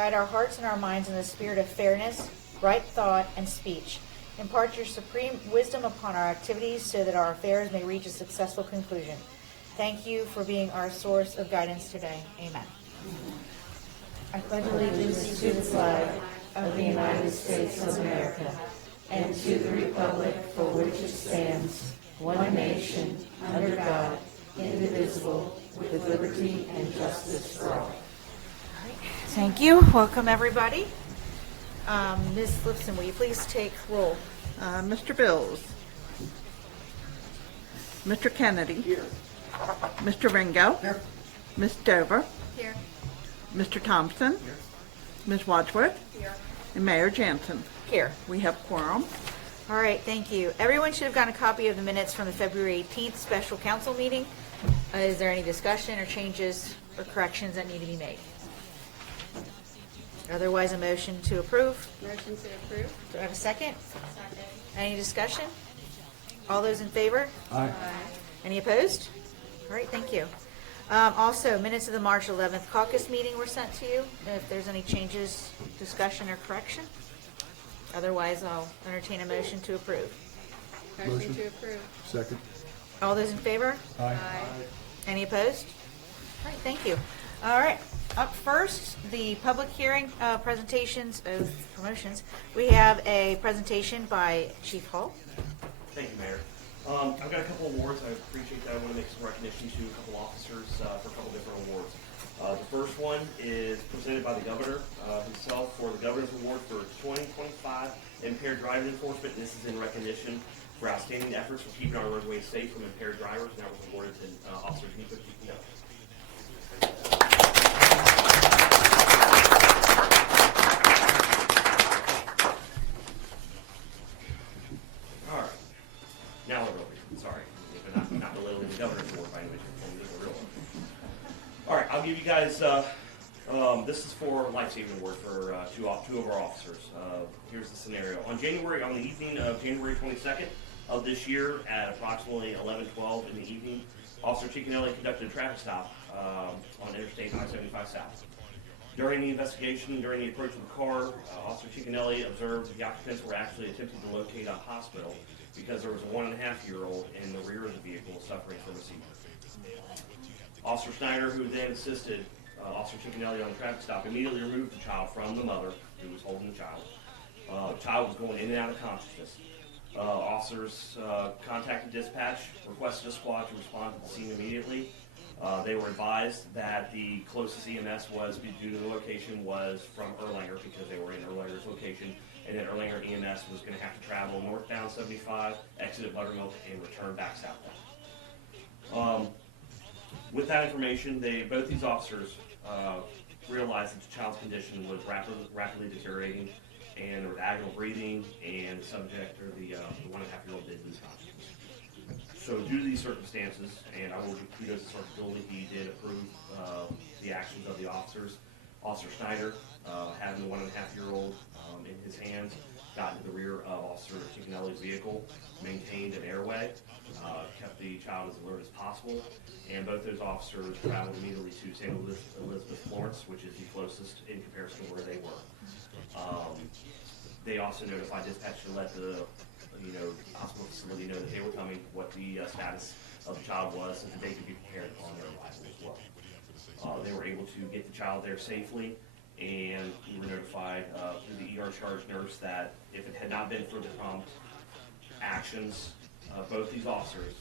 Guide our hearts and our minds in the spirit of fairness, right thought, and speech. Impart your supreme wisdom upon our activities so that our affairs may reach a successful conclusion. Thank you for being our source of guidance today. Amen. I pledge allegiance to the flag of the United States of America and to the republic for which it stands, one nation, under God, indivisible, with liberty and justice for all. Thank you. Welcome, everybody. Ms. Lipson, will you please take roll? Mr. Bills. Mr. Kennedy. Here. Mr. Ringo. Here. Ms. Dover. Here. Mr. Thompson. Here. Ms. Wadsworth. Here. And Mayor Jansen. Here. We have quorum. All right, thank you. Everyone should have gotten a copy of the minutes from the February 18th special council meeting. Is there any discussion or changes or corrections that need to be made? Otherwise, a motion to approve. Motion to approve. Do I have a second? Second. Any discussion? All those in favor? Aye. Any opposed? All right, thank you. Also, minutes of the March 11th caucus meeting were sent to you. If there's any changes, discussion, or correction? Otherwise, I'll entertain a motion to approve. Motion to approve. Second. All those in favor? Aye. Any opposed? All right, thank you. All right, up first, the public hearing presentations of promotions. We have a presentation by Chief Hall. Thank you, Mayor. I've got a couple awards. I appreciate that. I want to make some recognition to a couple officers for a couple different awards. The first one is presented by the governor himself for the Governor's Award for 2025 Impaired Driving Enforcement. This is in recognition for outstanding efforts for keeping our roadways safe from impaired drivers, and that was awarded to Officer Nico Chiquinelli. All right. Now we're over here. Sorry. But not belittling the Governor's Award by any means. This is a real one. All right. I'll give you guys, this is for a life-saving award for two of our officers. Here's the scenario. On the evening of January 22nd of this year at approximately 11:12 in the evening, Officer Chiquinelli conducted a traffic stop on Interstate I-75 South. During the investigation, during the approach of the car, Officer Chiquinelli observed that the occupants were actually attempting to locate a hospital because there was a 1.5-year-old in the rear of the vehicle suffering from a seizure. Officer Snyder, who then assisted Officer Chiquinelli on the traffic stop, immediately removed the child from the mother who was holding the child. The child was going in and out of consciousness. Officers contacted dispatch, requested a squad to respond to the scene immediately. They were advised that the closest EMS was due to the location was from Erlanger because they were in Erlanger's location, and that Erlanger EMS was going to have to travel northbound 75, exit at Buttermilk, and return back southbound. With that information, both these officers realized that the child's condition was rapidly deteriorating, and there was agonal breathing, and the subject, or the 1.5-year-old, did lose consciousness. So due to these circumstances, and I will give kudos to Sergeant Dooley, he did approve the actions of the officers. Officer Snyder, having the 1.5-year-old in his hands, got into the rear of Officer Chiquinelli's vehicle, maintained an airway, kept the child as alert as possible, and both those officers traveled immediately to St. Elizabeth Florence, which is the closest in comparison to where they were. They also notified dispatch to let the hospital facility know that they were coming, what the status of the child was, so that they could be prepared on their arrival as well. They were able to get the child there safely, and we were notified through the ER charge nurse that if it had not been for the prompt actions of both these officers,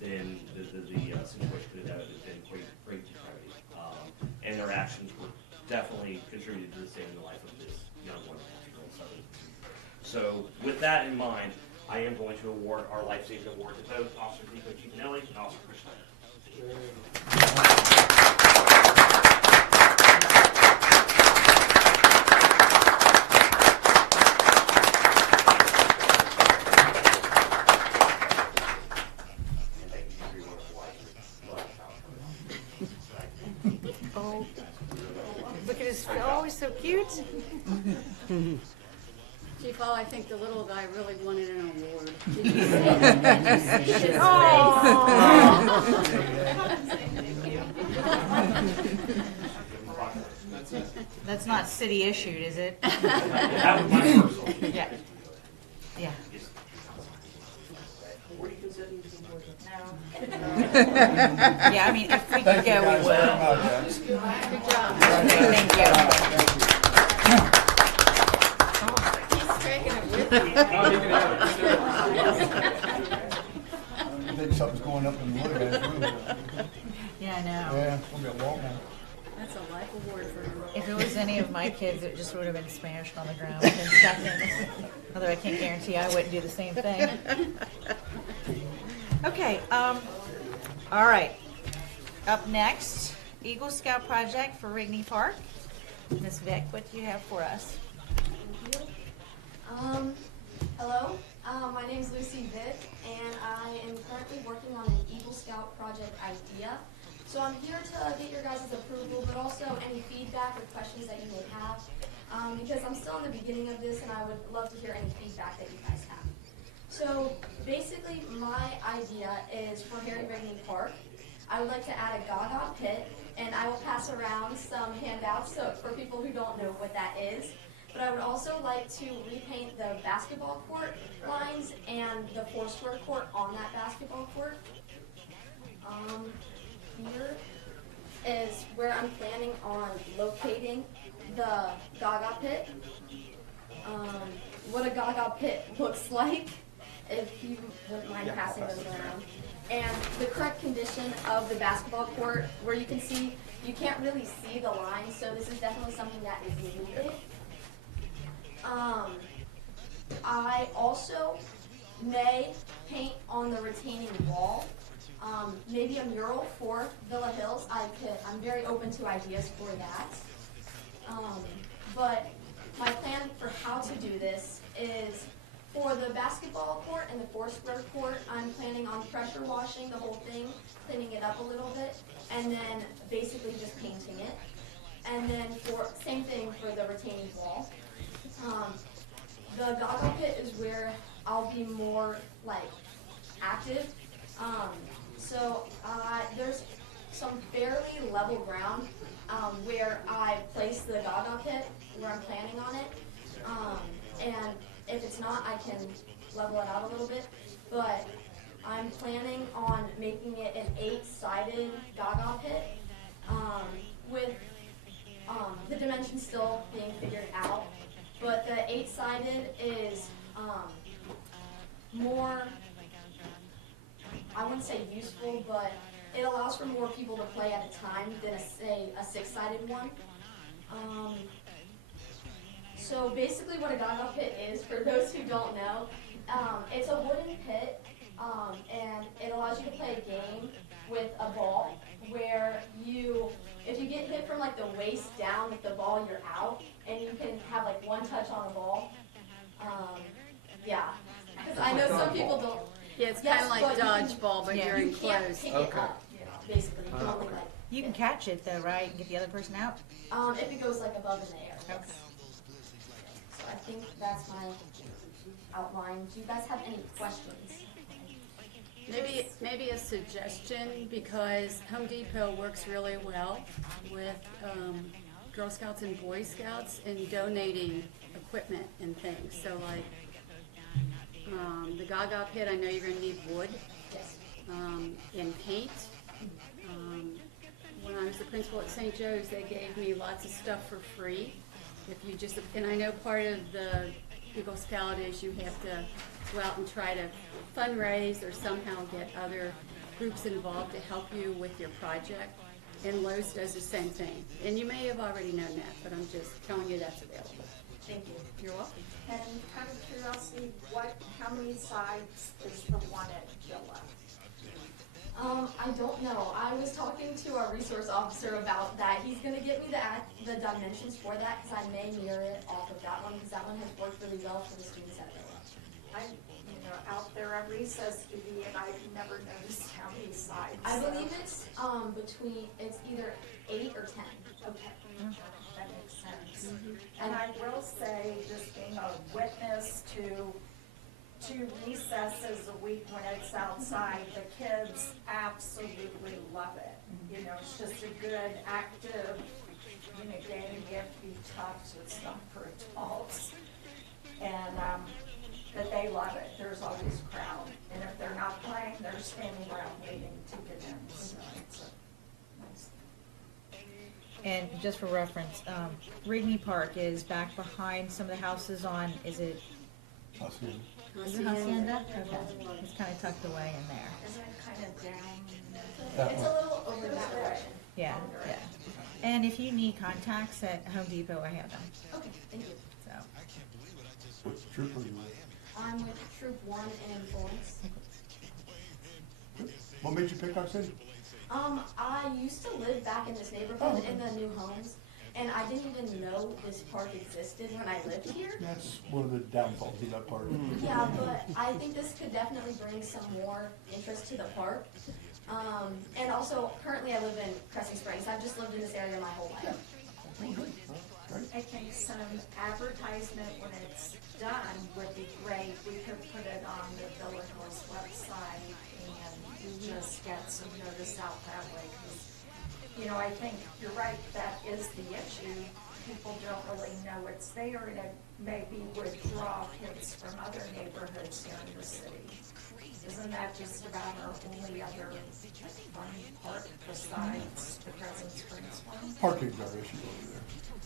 then the situation could have been great depravity. And their actions were definitely contributed to the saving the life of this young 1.5-year-old son. So with that in mind, I am going to award our life-saving award to both Officer Nico Chiquinelli and Officer Chris Snyder. Oh, look at his, oh, he's so cute. Chief Hall, I think the little guy really wanted an award. That's That's not city issued, is it? That was my personal. Yeah. Yeah. Were you considering using Georgia? Yeah, I mean, if we could Thank you go, we guys will. very much. Good job. Okay, thank you. He's taking it with me. I think something's going up in the wood. Yeah, I know. Yeah, it's gonna be a long one. That's a life award for him. If it was any of my kids, it just would have been smashed on the ground within seconds. Although I can't guarantee I wouldn't do the same thing. Okay, all right. Up next, Eagle Scout Project for Rigney Park. Ms. Vick, what do you have for us? Hello, my name is Lucy Vick, and I am currently working on an Eagle Scout project idea. So I'm here to get your guys' approval, but also any feedback or questions that you may have, because I'm still in the beginning of this, and I would love to hear any feedback that you guys have. So basically, my idea is for Harry Rigney Park. I would like to add a Gaga pit, and I will pass around some handouts so for people who don't know what that is. But I would also like to repaint the basketball court lines and the Foursquare court on that basketball court. Here is where I'm planning on locating the Gaga pit. What a Gaga pit looks like, if you wouldn't mind passing those around. And the current condition of the basketball court, where you can see, you can't really see the line, so this is definitely something that is needed. I also may paint on the retaining wall, maybe a mural for Villa Hills. I'm very open to ideas for that. But my plan for how to do this is for the basketball court and the Foursquare court, I'm planning on pressure washing the whole thing, cleaning it up a little bit, and then basically just painting it. And then same thing for the retaining wall. The Gaga pit is where I'll be more active. So there's some fairly level ground where I place the Gaga pit, where I'm planning on it. And if it's not, I can level it out a little bit. But I'm planning on making it an 8-sided Gaga pit with the dimensions still being figured out. But the 8-sided is more, I wouldn't say useful, but it allows for more people to play at a time than say a 6-sided one. So basically what a Gaga pit is, for those who don't know, it's a wooden pit, and it allows you to play a game with a ball where if you get hit from the waist down with the ball, you're out, and you can have one touch on the ball. Yeah, because I know some people don't. Yeah, it's Yes, kind of like but you can- dodgeball, but Yeah. you're You can't enclosed. pick it up, basically. You can only You can catch it though, right? And get the other person out? if it goes above in the air. Yes. Okay. So I think that's my outline. Do you guys have any questions? Maybe a suggestion, because Home Depot works really well with Girl Scouts and Boy Scouts in donating equipment and things. So the Gaga pit, I know you're going to need wood Yes. and paint. When I was the principal at St. Joe's, they gave me lots of stuff for free. And I know part of the Eagle Scout is you have to go out and try to fundraise or somehow get other groups involved to help you with your project. And Lowe's does the same thing. And you may have already known that, but I'm just telling you that's available. Thank you. You're welcome. And out of curiosity, how many sides is the one at Villa? I don't know. I was talking to our resource officer about that. He's going to get me the dimensions for that, because I may mirror it off of that one, because that one has worked really well for the students at Villa. I'm, out there at recess duty, and I've never noticed how many sides. I so- believe it's it's either 8 or 10. Okay, that makes sense. And I will say, just being a witness to recesses a week when it's outside, the kids absolutely love it. It's just a good, active in a game, you have to be tough, so it's not for adults. And, but they love it. There's always a crowd. And if they're not playing, they're standing around waiting to get in. So it's a nice thing. And just for reference, Rigney Park is back behind some of the houses on, is it Hacienda? Okay. It's kind of tucked away in there. Isn't it kind of down? That It's a one. little over that direction. Yeah, yeah. And if you need contacts at Home Depot, I have them, Okay, thank you. so. What's troop are you with? I'm with Troop 1 in Florence. What made you pick our city? I used to live back in this neighborhood in the new homes, and I didn't even know this park existed when I lived here. That's one of the downfalls of that part. Yeah, but I think this could definitely bring some more interest to the park. And also, currently I live in Crescent Springs. I've just lived in this area my whole life. I think some advertisement when it's done would be great. We could put it on the Villa Hills website and just get some notice out that way. 'Cause, you know, I think you're right, that is the issue. People don't really know it's there, and it maybe would draw kids from other neighborhoods here in the city. Isn't that just about our only other fun park besides the Crescent Springs one? Parking's our issue over there.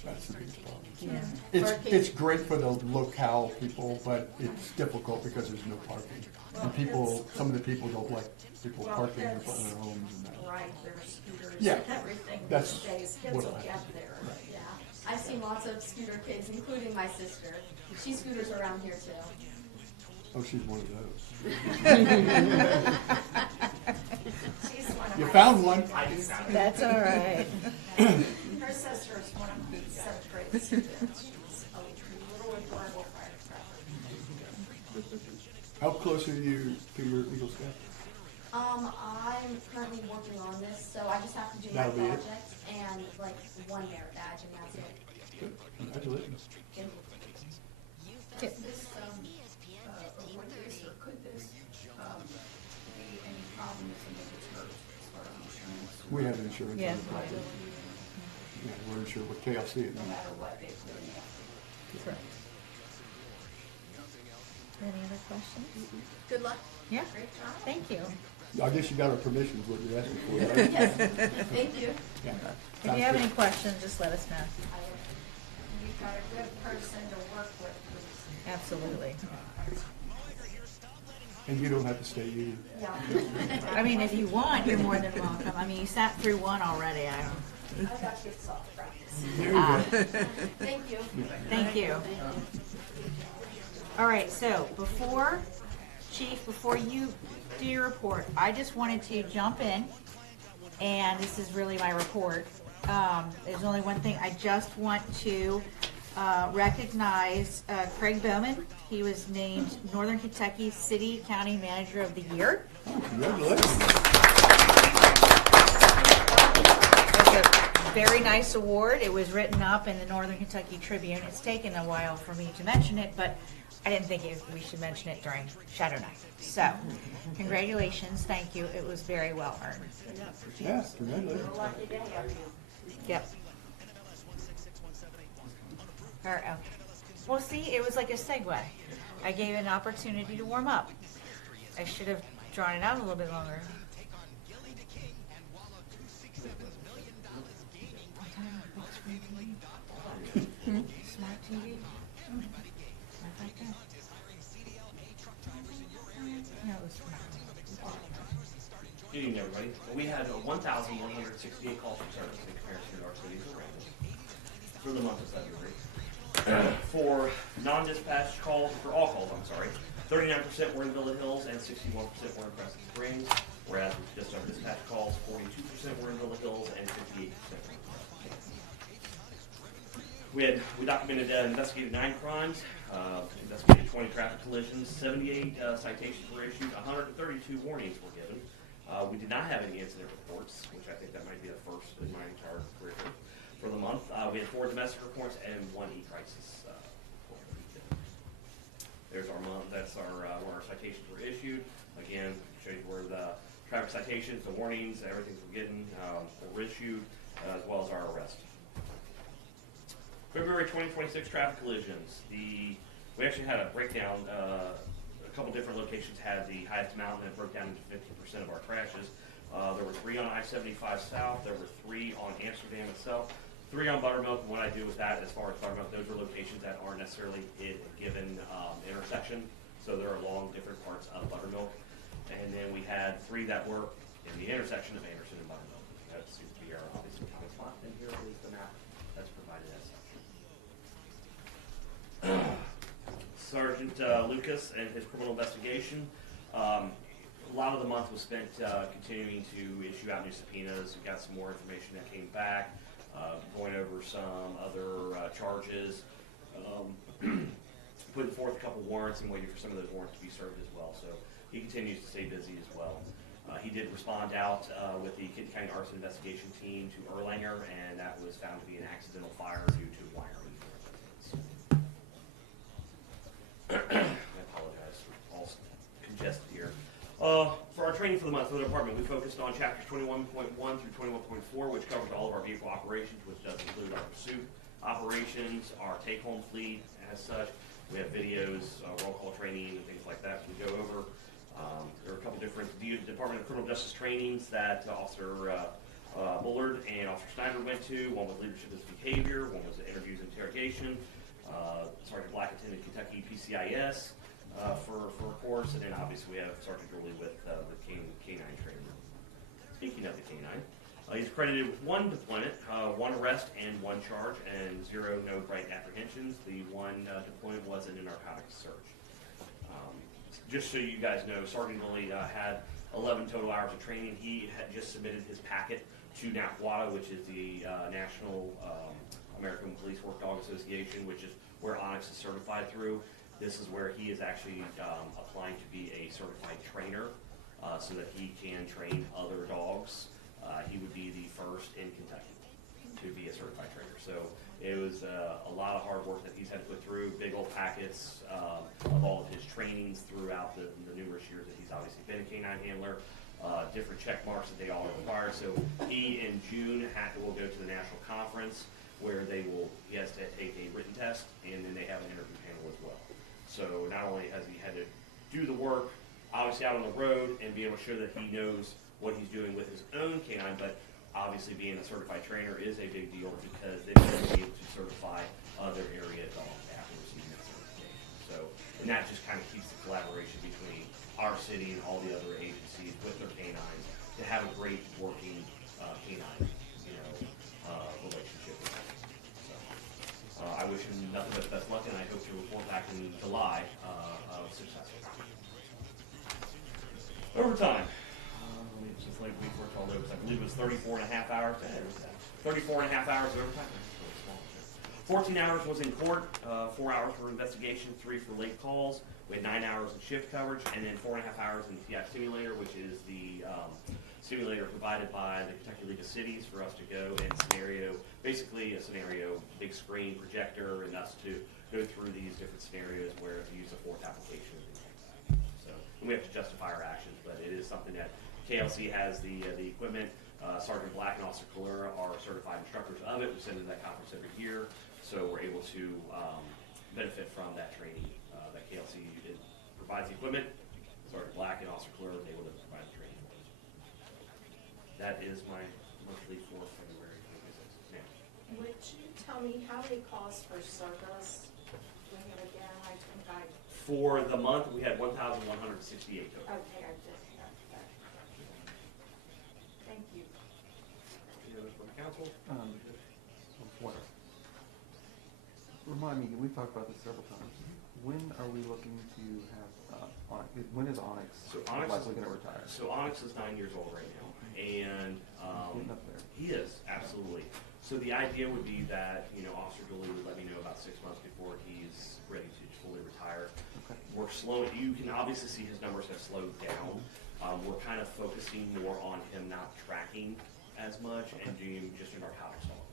That's the biggest problem. Yeah. It's great for the locale people, but it's difficult because there's no parking. And people, some of the people don't like people Well, parking in front that's of their homes and that. right, there's scooters Yeah, and everything that's these days, kids what will I- get there. Yeah, I've seen lots of scooter kids, including my sister. She scooters around here too. Oh, she's one of those. She's one of You my found one. I just found it. That's all right. Her sister is one of the seventh grade students. She's a little adorable firecracker. How close are you to your Eagle Scout? I'm currently working on this, so I just have to do my That'll be it? project and like one merit badge, and that's it. Good. Congratulations. Thank you. Is this, or would this, or could this, be any problems in the church as far as insurance, We have insurance Yeah. on the property. Yeah, we're insured with KLC. no matter what they put in? Correct. Any other questions? Good luck. Yeah, Great job. thank you. I guess you got our permission is what you're asking for, right? Yes, thank you. Yeah. If you have any questions, just let us know. You've got a good person to work with, who's Absolutely. And you don't have to stay either. yeah. I mean, if you want, you're more than welcome. I mean, you sat through one already, I don't. I got kids off practice. There you go. Thank you. Thank you. All right, so before you do your report, I just wanted to jump in, and this is really my report. There's only one thing. I just want to recognize Craig Bowman. He was named Northern Kentucky City County Manager of the Year. Congratulations. It's a very nice award. It was written up in the Northern Kentucky Tribune. It's taken a while for me to mention it, but I didn't think we should mention it during Shadow Night. So, congratulations, thank you. It was very well earned. Yeah, congratulations. We're lucky to have you. Yep. Well, see, it was like a segue. I gave it an opportunity to warm up. I should have drawn it out a little bit longer. Smart TV? Smart like that? No, it was smart. Good evening, everybody. Well, we had 1,168 calls for service in comparison to our cities around us for the month of February. For non-dispatched calls, for all calls, 39% were in Villa Hills and 61% were in Crescent Springs, whereas with just our dispatch calls, 42% were in Villa Hills and 58% were in Crescent Springs. We documented and investigated 9 crimes, investigated 20 traffic collisions, 78 citations were issued, 132 warnings were given. We did not have any incident reports, which I think that might be the first in my entire career for the month. We had 4 domestic reports and 1 e-crisis report. There's our month. That's our where our citations were issued. Again, show you where the traffic citations, the warnings, everything we're getting were issued, as well as our arrest. February 2026 traffic collisions. We actually had a breakdown. A couple different locations had the highest amount, and it broke down into 50% of our crashes. There were 3 on I-75 South. There were 3 on Amsterdam itself. 3 on Buttermilk. And what I do with that, as far as Buttermilk, those are locations that aren't necessarily in a given intersection. So they're along different parts of Buttermilk. And then we had 3 that were in the intersection of Anderson and Buttermilk. That seems to be our obvious common spot. And here is the map that's provided as such. Sergeant Lucas and his criminal investigation. A lot of the month was spent continuing to issue out new subpoenas. We got some more information that came back, going over some other charges, putting forth a couple warrants and waiting for some of those warrants to be served as well. So he continues to stay busy as well. He did respond out with the Kent County Arson Investigation Team to Erlanger, and that was found to be an accidental fire due to wiring. I apologize, all congested here. For our training for the month for the department, we focused on chapters 21.1 through 21.4, which covers all of our vehicle operations, which does include our pursuit operations, our take-home fleet as such. We have videos, roll call training, and things like that we go over. There are a couple different Department of Criminal Justice trainings that Officer Bullard and Officer Snyder went to. One was leadership as behavior, one was interviews and interrogation. Sergeant Black attended Kentucky PCIS for a course, and then obviously we have Sergeant Gurley with the K9 training. Speaking of the K9, he's credited with 1 deployment, 1 arrest and 1 charge, and 0 no-break apprehensions. The 1 deployment was in a narcotics search. Just so you guys know, Sergeant Gurley had 11 total hours of training. He had just submitted his packet to NAPWADA, which is the National American Police Work Dog Association, which is where Onyx is certified through. This is where he is actually applying to be a certified trainer so that he can train other dogs. He would be the first in Kentucky to be a certified trainer. So it was a lot of hard work that he's had to put through, big old packets of all of his trainings throughout the numerous years that he's obviously been a K9 handler, different check marks that they all require. So he in June will go to the national conference where he has to take a written test, and then they have an interview panel as well. So not only has he had to do the work, obviously out on the road, and be able to show that he knows what he's doing with his own canine, but obviously being a certified trainer is a big deal because they will be able to certify other area dogs after receiving that certification. So, and that just kind of keeps the collaboration between our city and all the other agencies with their canines to have a great working canine, relationship with them. So, I wish him nothing but best luck, and I hope to report back in July of successful. Overtime. Just like we worked all those, I believe it was 34 and a half hours. 34 and a half hours of overtime. 14 hours was in court, 4 hours for investigation, 3 for late calls. We had 9 hours in shift coverage, and then 4.5 hours in TI Simulator, which is the simulator provided by the Kentucky League of Cities for us to go and basically a scenario, big screen projector, and us to go through these different scenarios where to use a 4th application and things like that. So, and we have to justify our actions, but it is something that KLC has the equipment. Sergeant Black and Officer Kalura are certified instructors of it. We send it to that conference every year, so we're able to benefit from that training. That KLC provides the equipment. Sergeant Black and Officer Kalura are able to provide the training. That is my monthly for February 26th. Yeah. Would you tell me how many calls for service we have again, I-25? For the month, we had 1,168 total. Okay, I did have that. Thank you. Any others from the council? What? Remind me, we've talked about this several times. When are we looking to have Onyx? When is Onyx likely going to retire? So Onyx is 9 years old right now, and Getting up there. he is absolutely. So the idea would be that Officer Dooley would let me know about 6 months before he's ready to fully retire. Okay. We're slow. You can obviously see his numbers have slowed down. We're kind of focusing more on him not tracking as much and doing just a narcotics dog.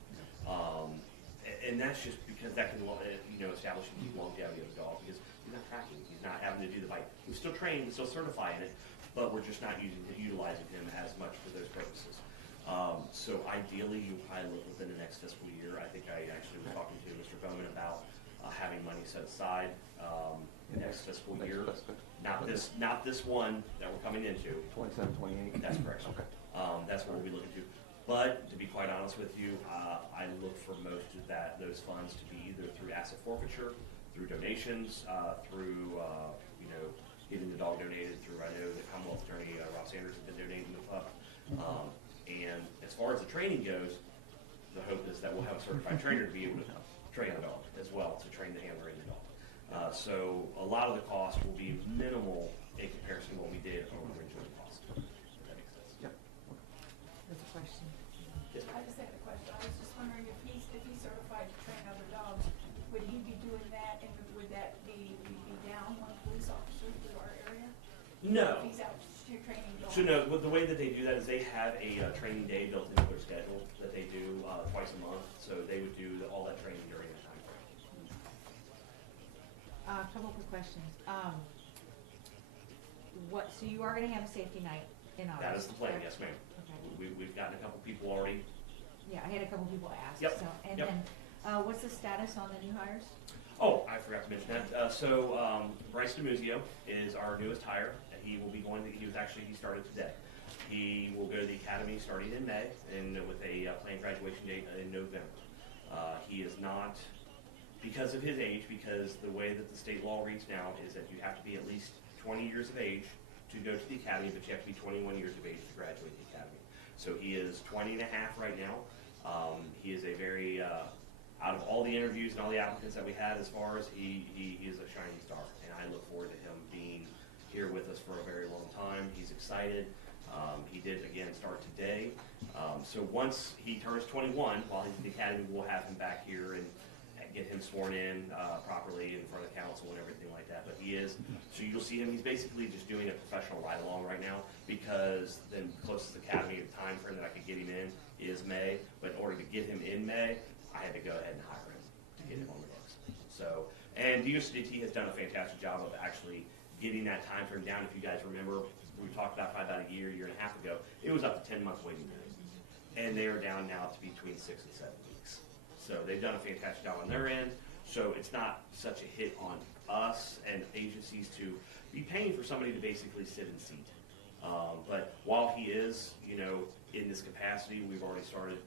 And that's just because that can establish the longevity of the dog because he's not tracking. He's not having to do the bite. He's still trained, he's still certifying it, but we're just not utilizing him as much for those purposes. So ideally, you probably look within the next fiscal year. I think I actually was talking to Mr. Bowman about having money set aside next fiscal year. Not this one that we're coming into. 27, 28? That's correct. Okay. That's what we'll be looking to. But to be quite honest with you, I look for most of those funds to be either through asset forfeiture, through donations, through getting the dog donated through. I know the Commonwealth Attorney Rob Sanders has been donating the pup. And as far as the training goes, the hope is that we'll have a certified trainer to be able to train the dog as well, to train the handler and the dog. So a lot of the cost will be minimal in comparison to what we did over the original cost. If that makes sense. Yep. There's a question. Yes, ma'am. I just had a question. I was just wondering if he's certified to train other dogs, would he be doing that, and would that be down one police officer through our area? No. If he's out training dogs? So no, the way that they do that is they have a training day built into their schedule that they do twice a month. So they would do all that training during that time frame. A couple quick questions. So you are gonna have a safety night in August? That is the plan, yes, ma'am. Okay. We've gotten a couple people already. Yeah, I had a couple people ask. Yep, So, and yep. then, what's the status on the new hires? Oh, I forgot to mention that. Bryce DeMuzio is our newest hire. He will be going. He started today. He will go to the academy starting in May, and with a planned graduation date in November. He is not, because of his age, because the way that the state law reads now is that you have to be at least 20 years of age to go to the academy, but you have to be 21 years of age to graduate the academy. So he is 20 and a half right now. He is a very, out of all the interviews and all the applicants that we had as far as, he is a shining star. And I look forward to him being here with us for a very long time. He's excited. He did, again, start today. So once he turns 21, while he's in the academy, we'll have him back here and get him sworn in properly in front of council and everything like that. But he is, so you'll see him, he's basically just doing a professional ride-along right now, because the closest academy time frame that I could get him in is May. But in order to get him in May, I had to go ahead and hire him to get him on the books. So, and DOCDT has done a fantastic job of actually getting that time frame down. If you guys remember, we talked about probably about a year and a half ago, it was up to 10-month waiting period. And they are down now to between 6 and 7 weeks. So they've done a fantastic job on their end. So it's not such a hit on us and agencies to be paying for somebody to basically sit and seat. But while he is, in this capacity, we've already started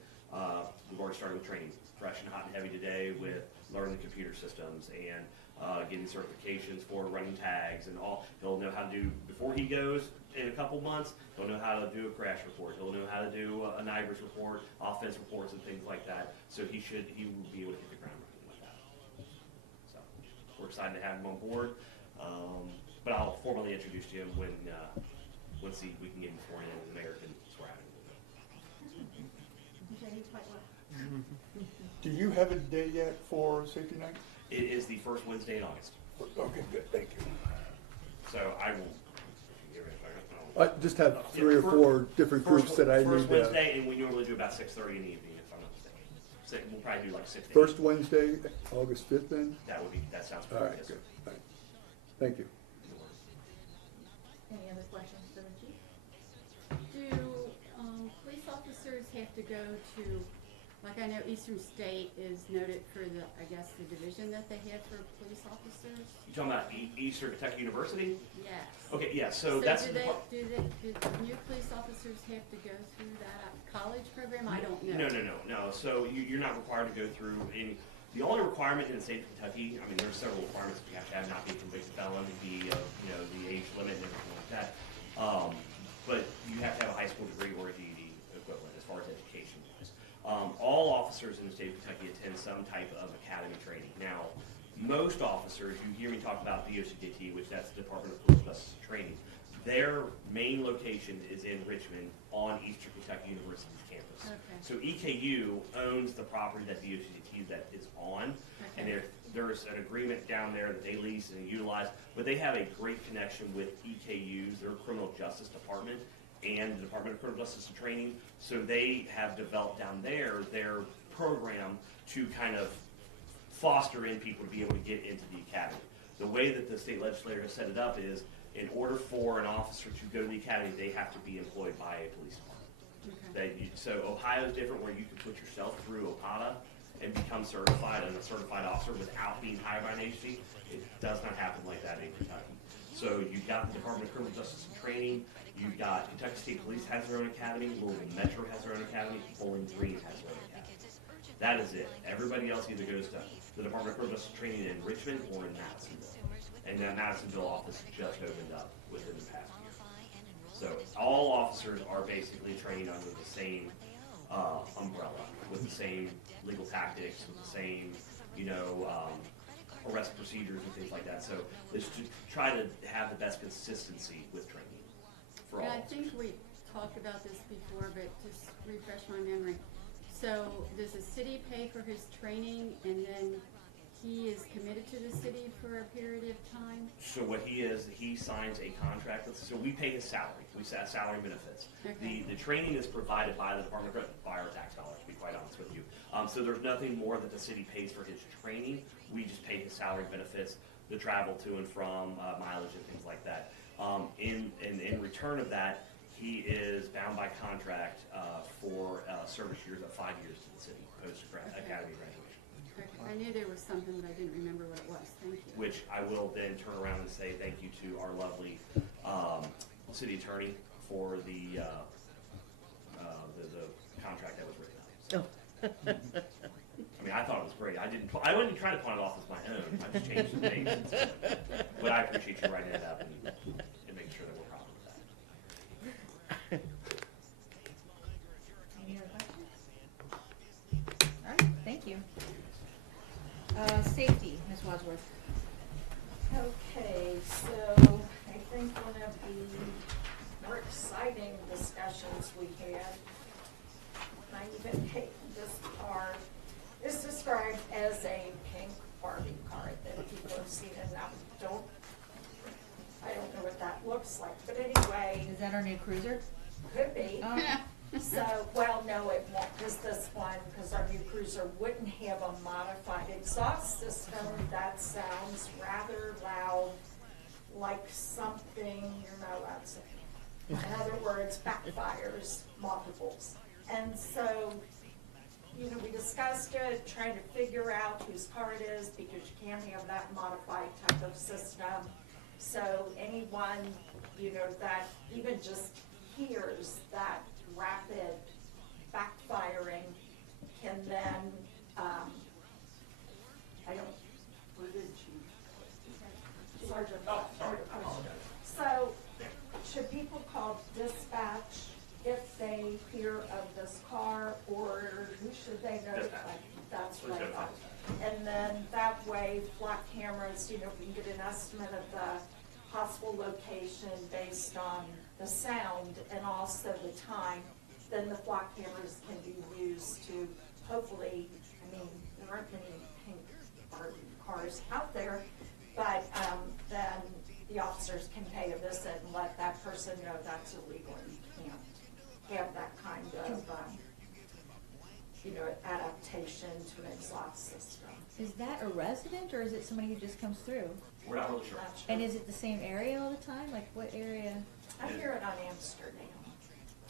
with training, fresh and hot and heavy today, with learning the computer systems and getting certifications for running tags and all. He'll know how to do, before he goes in a couple months, he'll know how to do a crash report. He'll know how to do a NIBRS report, offense reports and things like that. So he will be able to hit the ground running with that. So we're excited to have him on board. But I'll formally introduce to him when we can get him sworn in and the mayor can swear at him. Okay, quite well. Do you have a day yet for safety night? It is the first Wednesday in August. Okay, good, thank you. So I will. I just have 3 or 4 different groups that I need First to. Wednesday, and we normally do about 6:30 in the evening, if I'm not mistaken. We'll probably do like 6 to 8. First Wednesday, August 5th then? That sounds All good. right, Yes, good, sir. thanks. Thank you. Any other questions for the chief? Do police officers have to go to, like I know Eastern State is noted for the division that they have for police officers? You talking about Eastern Kentucky University? Yes. Okay, yeah. So that's do new police officers have to go through that college program? I don't know. No. So you're not required to go through any. The only requirement in the state of Kentucky, I mean, there's several requirements that you have to have: not be a convicted felon, be the age limit and everything like that. But you have to have a high school degree or a GED equivalent as far as education goes. All officers in the state of Kentucky attend some type of academy training. Now, most officers, you hear me talk about DOCDT, which that's the Department of Police Justice Training. Their main location is in Richmond on Eastern Kentucky University's campus. Okay. So EKU owns the property that DOCDT that is on, and there's an agreement down there that they lease and utilize, but they have a great connection with EKU's, their criminal justice department, and the Department of Criminal Justice and Training. So they have developed down there their program to kind of foster in people to be able to get into the academy. The way that the state legislature has set it up is, in order for an officer to go to the academy, they have to be employed by a police department. So Ohio is different, where you can put yourself through OPATA and become certified as a certified officer without being hired by an agency. It does not happen like that in Kentucky. So you've got the Department of Criminal Justice and Training, you've got Kentucky State Police has their own academy, Louisville Metro has their own academy, Bowling Green has their own academy. That is it. Everybody else either goes to the Department of Criminal Justice and Training in Richmond or in Madisonville. And that Madisonville office just opened up within the past year. So all officers are basically trained under the same umbrella, with the same legal tactics, with the same, arrest procedures and things like that. So it's to try to have the best consistency with training for all Yeah, I officers. think we talked about this before, but just refresh my memory. So does the city pay for his training and then he is committed to the city for a period of time? So what he signs a contract with, so we pay his salary, we set salary benefits. Okay. The training is provided by the Department of by our tax dollars, to be quite honest with you. So there's nothing more that the city pays for his training, we just pay his salary benefits, the travel to and from, mileage and things like that. In return of that, he is bound by contract for service years of 5 years to the city, post-academy graduation. I knew there was something, but I didn't remember what it was. Thank you. Which I will then turn around and say thank you to our lovely city attorney for the contract that was written up. I mean, I thought it was great. I wasn't trying to pawn it off as my own. I just changed the dates. But I appreciate you writing it up and making sure that we're proud of that. Any other questions? All right, thank you. Safety, Ms. Wadsworth. Okay, so I think one of the more exciting discussions we had, I even hate this car, is described as a pink Barbie car that people have seen, and I don't know what that looks like, but anyway, Is that our new cruiser? could be. Oh, So, well, no, it won't, because this one, because our new cruiser wouldn't have a modified exhaust system that sounds rather loud, like something you're not allowed to say. In other words, backfires, multiples. And so, we discussed it, trying to figure out whose car it is, because you can't have that modified type of system. So anyone, that even just hears that rapid backfiring can then, where did you? Sergeant. Oh, sorry, I apologize. So, should people call dispatch if they hear of this car, or who should they notify? Dispatch. That's Please right. notify dispatch. And then that way, flock cameras, we can get an estimate of the possible location based on the sound and also the time. Then the flock cameras can be used to hopefully, there aren't many pink Barbie cars out there, but then the officers can pay a visit and let that person know that's illegal and you can't have that kind of, adaptation to an exhaust system. is that a resident or is it somebody who just comes through? We're not really sure. Not sure. And is it the same area all the time? Like what area? I hear it on Amsterdam.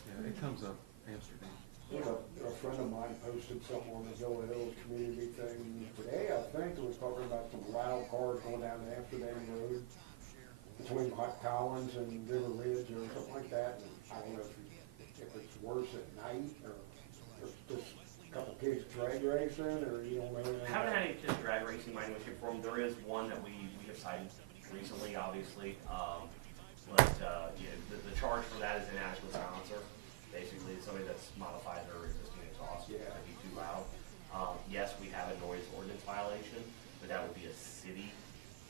Yeah, it comes up Amsterdam. A friend of mine posted something on the Villa Hills community thing today, I think, it was talking about some loud cars going down Amsterdam Road between Collins and River Ridge or something like that. And I don't know if it's worse at night or just a couple kids drag racing, or you don't know anything. Haven't had any kids drag racing in my shape or form. There is one that we have cited recently, obviously. The charge for that is inadequate silencer. Basically, somebody that's modified their existing exhaust to be too loud. Yes, we have a noise ordinance violation, but that would be a city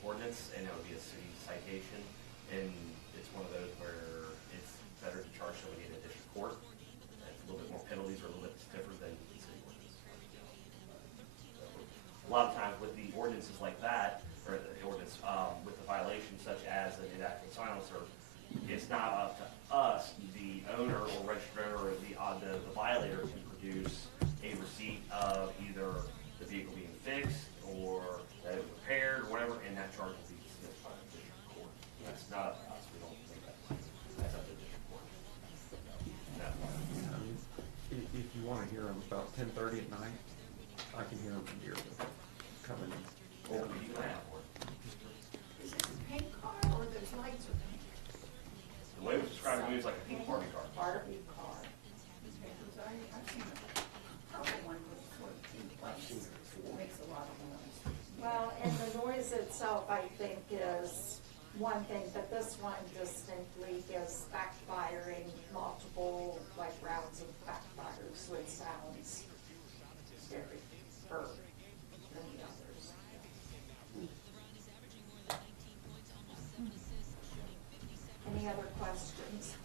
ordinance, and that would be a city citation. And it's one of those where it's better to charge somebody in a district court. A little bit more penalties are a little bit stiffer than the city ordinance. A lot of times with the ordinances like that, or the ordinance with the violations such as an inadequate silencer, it's not up to us, the owner or registered owner, or the violator, to produce a receipt of either the vehicle being fixed or that it was repaired or whatever, and that charge will be dismissed by the district court. That's not up to us. We don't make that. That's up to the district court. No. 10:30 at night, I can hear them from Deerfield coming. What would you plan for? Is this a paint car or those lights are pink? The way it was described to me was like a pink Barbie car. Barbie car. Because I've seen a purple one with sort of pink lights. Makes a lot of noise. Well, and the noise itself, I think, is one thing, but this one distinctly is backfiring multiple, like, rounds of backfires, so it sounds scary for many others. Any other questions?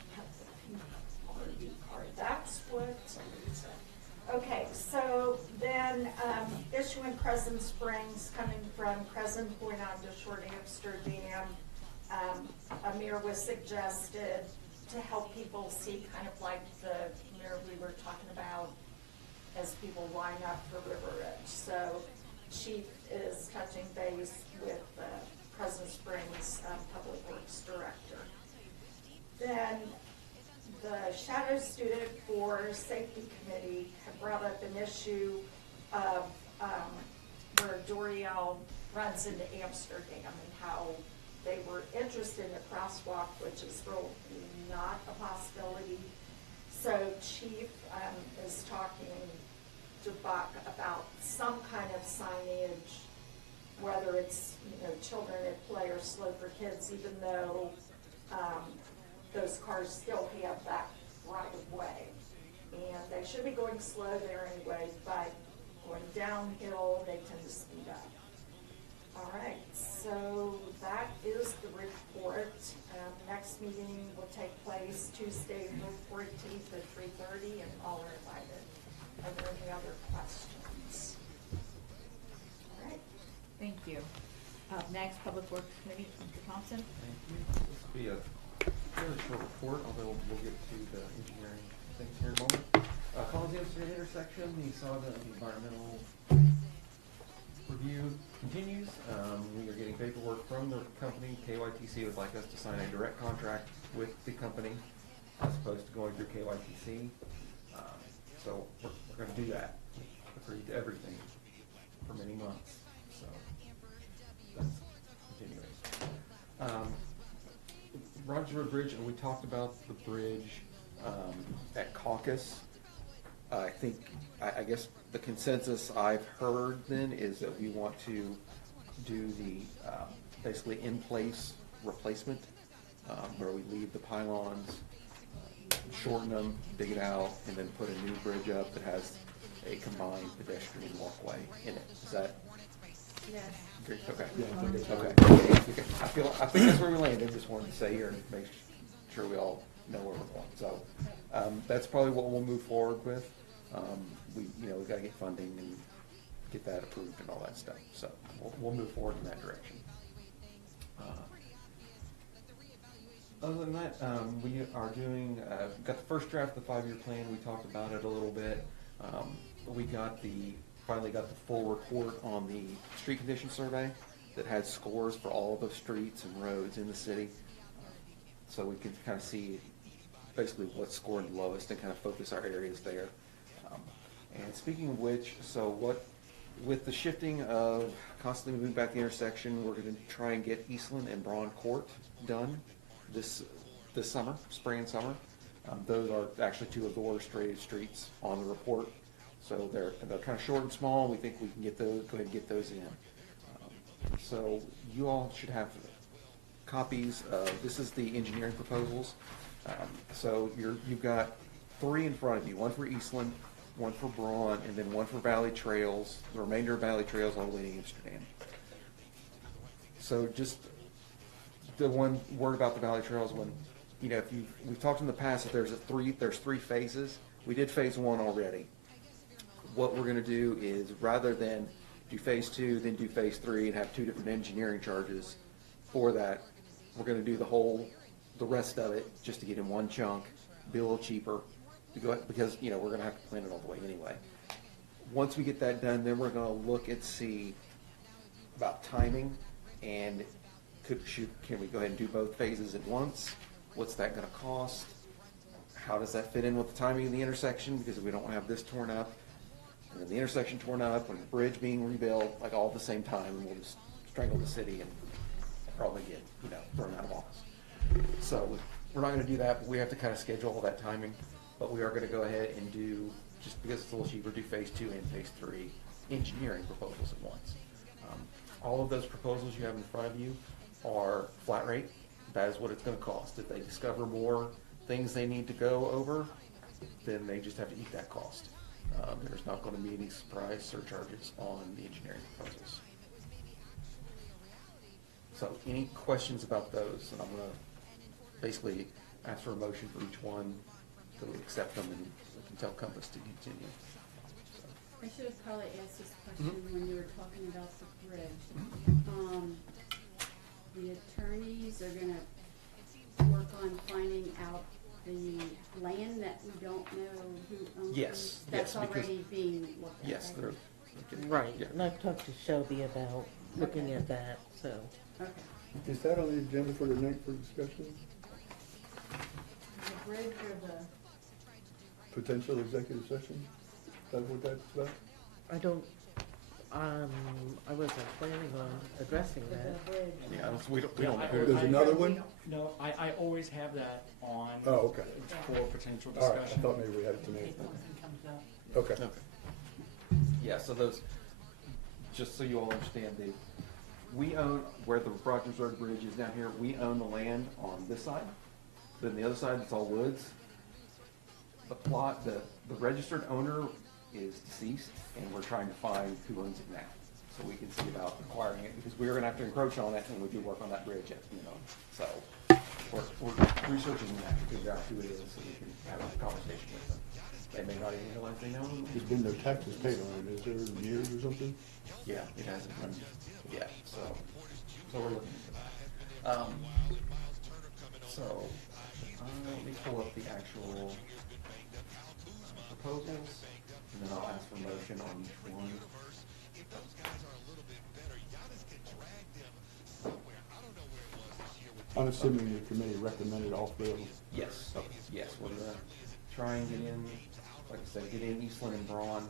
RV car, that's what, okay, so then, issuing Crescent Springs, coming from Crescent Point on to Short Amsterdam, Amir was suggested to help people see kind of like the mirror we were talking about as people line up for River Ridge. So Chief is touching base with Crescent Springs Public Works Director. Then the shadow student for Safety Committee had brought up an issue of where Doriel runs into Amsterdam and how they were interested in a crosswalk, which is really not a possibility. So Chief is talking to Buck about some kind of signage, whether it's, children at play or slow for kids, even though those cars still have that right of way. And they should be going slow there anyway, but going downhill, they tend to speed up. All right, so that is the report. Next meeting will take place Tuesday, April 14th at 3:30, and all are invited. Are there any other questions? All right. Thank you. Next, Public Works Committee, Mr. Thompson. Thank you. This will be a fairly short report, although we'll get to the engineering things here in a moment. Collins Amsterdam intersection, you saw the environmental review continues. We are getting paperwork from the company. KYTC would like us to sign a direct contract with the company as opposed to going through KYTC. So we're going to do that. Agreed to everything for many months. So that's continuing. Rogers Road Bridge, and we talked about the bridge at caucus. I guess the consensus I've heard then is that we want to do the basically in-place replacement where we leave the pylons, shorten them, dig it out, and then put a new bridge up that has a combined pedestrian walkway in it. Is that? Yes. Okay. Yeah, Okay. I think that's where we landed. Just wanted to say here and make sure we all know where we're going. So that's probably what we'll move forward with. We've got to get funding and get that approved and all that stuff. So we'll move forward in that direction. Other than that, we are doing, got the first draft of the 5-year plan. We talked about it a little bit. We finally got the full report on the street condition survey that had scores for all of the streets and roads in the city. So we can kind of see basically what's scored lowest and kind of focus our areas there. And speaking of which, with the shifting of constantly moving back the intersection, we're going to try and get Eastland and Braun Court done this summer, spring and summer. Those are actually two of the worst rated streets on the report. So they're kind of short and small. We think we can go ahead and get those in. So you all should have copies of, this is the engineering proposals. So you've got 3 in front of you, one for Eastland, one for Braun, and then one for Valley Trails, the remainder of Valley Trails all the way to Amsterdam. So just the one word about the Valley Trails, we've talked in the past that there's 3 phases. We did phase 1 already. What we're going to do is, rather than do phase 2, then do phase 3 and have 2 different engineering charges for that, we're going to do the rest of it just to get in one chunk, be a little cheaper, because we're going to have to plan it all the way anyway. Once we get that done, then we're going to look and see about timing and can we go ahead and do both phases at once? What's that going to cost? How does that fit in with the timing of the intersection? Because we don't have this torn up. and then the intersection torn up, and the bridge being rebuilt, like all at the same time, and we'll just strangle the city and probably get, thrown out of office. So we're not gonna do that, but we have to kind of schedule all that timing. But we are gonna go ahead and do, just because it's a little cheaper, do phase 2 and phase 3 engineering proposals at once. All of those proposals you have in front of you are flat rate. That is what it's gonna cost. If they discover more things they need to go over, then they just have to eat that cost. There's not gonna be any surprise surcharges on the engineering proposals. So any questions about those? And I'm gonna basically ask for a motion for each one to accept them, and we can tell Compass to continue. So. I should have probably asked this question when you were talking about the bridge. The attorneys are gonna work on finding out the land that we don't know who owns. Yes, That's yes, because- already being looked at. Yes, right? they're. Right, Yeah. and I've talked to Shelby about looking at that, so. Okay. Is that on the agenda for tonight for discussion? The bridge or the, Potential executive session? Is that what that's about? I don't, I wasn't planning on addressing that. the bridge. Yeah, we don't know Oh, who. there's another one? No, I always have that on. Oh, okay. For potential All right, I discussion. thought maybe we had it tonight. Okay. Okay. Yeah, so those, just so you all understand, we own, where the Rogers Road Bridge is down here, we own the land on this side. Then the other side, it's all woods. The plot, the registered owner is deceased, and we're trying to find who owns it now. So we can see about acquiring it, because we're gonna have to encroach on it when we do work on that bridge, so. We're researching that to figure out who it is, so we can have a conversation with them. They may not even realize they know them. There's been no taxes paid on it, is there, in years or something? Yeah, it hasn't been, yeah, so we're looking into that. Let me pull up the actual proposals, and then I'll ask for motion on each one. I'm assuming the committee recommended all three of them. Yes, yes, we're gonna try and get in, like I said, get in Eastland and Braun,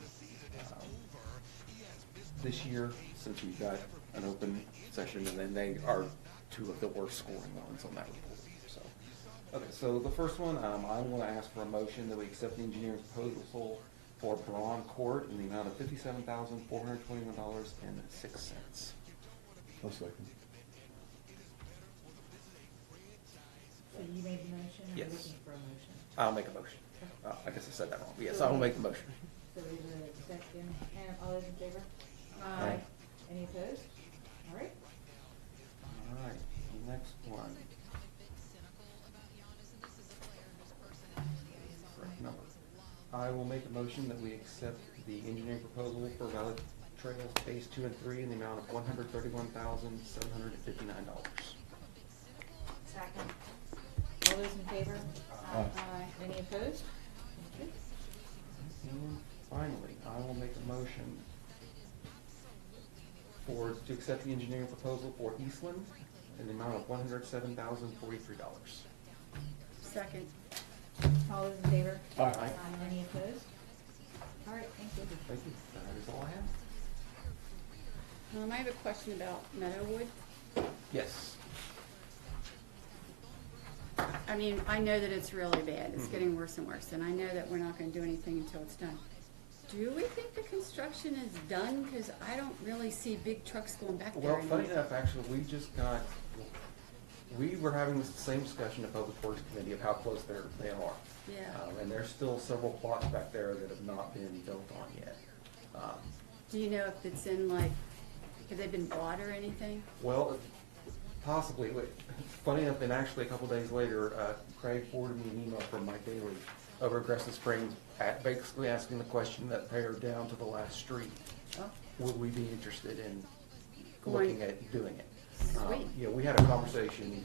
this year, since we've got an open session, and then they are two of the worst scoring ones on that report, so. Okay, so the first one, I wanna ask for a motion that we accept the engineering proposal for Braun Court in the amount of $57,421.06. I'll second. So you made the motion, or Yes. looking for a motion? I'll make a motion. I guess I said that wrong, but yes, I will make the motion. So we have a second, and all those in favor? Aye. Any opposed? All right. All right, the next one. Correct number. I will make a motion that we accept the engineering proposal for Valley Trails Phase 2 and 3 in the amount of $131,759. Second. All those in favor? Aye. Any opposed? Thank you. And finally, I will make a motion to accept the engineering proposal for Eastland in the amount of $107,043. Second. All those in favor? Aye. Any opposed? All right, thank you. Thank you. That is all I have. I have a question about Meadowwood. Yes. I mean, I know that it's really bad. It's getting worse and worse, and I know that we're not gonna do anything until it's done. Do we think the construction is done? Because I don't really see big trucks going back there Well, anymore. funny enough, actually, we were having this same discussion at Public Works Committee of how close they are. Yeah. And there's still several plots back there that have not been built on yet. Do you know if it's in like, have they been bought or anything? Well, possibly. Funny enough, and actually a couple days later, Craig forwarded me an email from Mike Daly over at Crescent Springs, basically asking the question that they're down to the last street. Oh. Would we be interested in Going- looking at doing it? Sweet. You know, we had a conversation,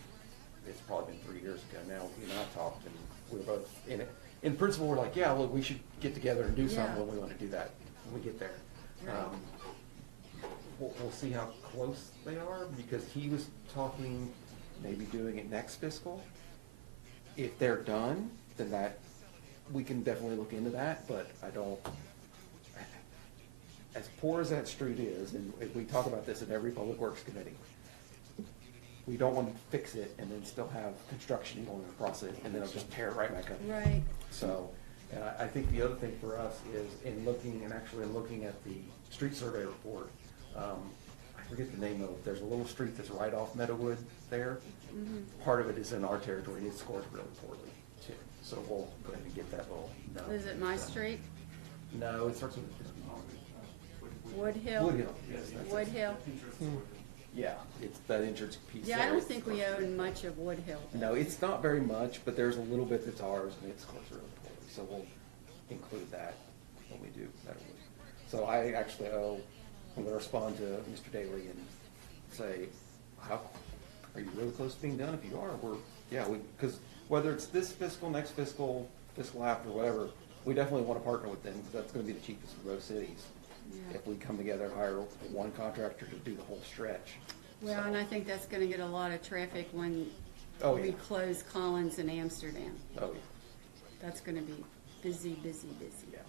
it's probably been 3 years ago now, you and I talked, and we were both in it. In principle, we're like, yeah, look, we should get together and do something Yeah. when we want to do that, when we get there. Right. We'll see how close they are, because he was talking maybe doing it next fiscal. If they're done, then we can definitely look into that, but I don't, poor as that street is, and we talk about this at every public works committee, we don't want to fix it and then still have construction going across it, and then it'll just tear it right back up. Right. So, and I think the other thing for us is in looking at the street survey report, I forget the name of it, there's a little street that's right off Meadowwood there. Part of it is in our territory, it scores really poorly too. So we'll go ahead and get that little. Is it my street? No, it starts with. Wood Hill? Wood Hill, yes. that's it. Wood Hill? Yeah, it's that entrance piece. Yeah, I there. don't think we own much of Wood Hill. No, it's not very much, but there's a little bit that's ours, and it scores really poorly, so we'll include that when we do that. So I'm gonna respond to Mr. Daly and say, are you really close to being done? If you are, because whether it's this fiscal, next fiscal after, whatever, we definitely wanna partner with them, because that's gonna be the cheapest of both cities. Yeah. If we come together and hire one contractor to do the whole stretch. Well, So- and I think that's gonna get a lot of traffic when Oh, we yeah. close Collins and Amsterdam. Oh, yeah. That's gonna be busy, busy, busy. Yeah.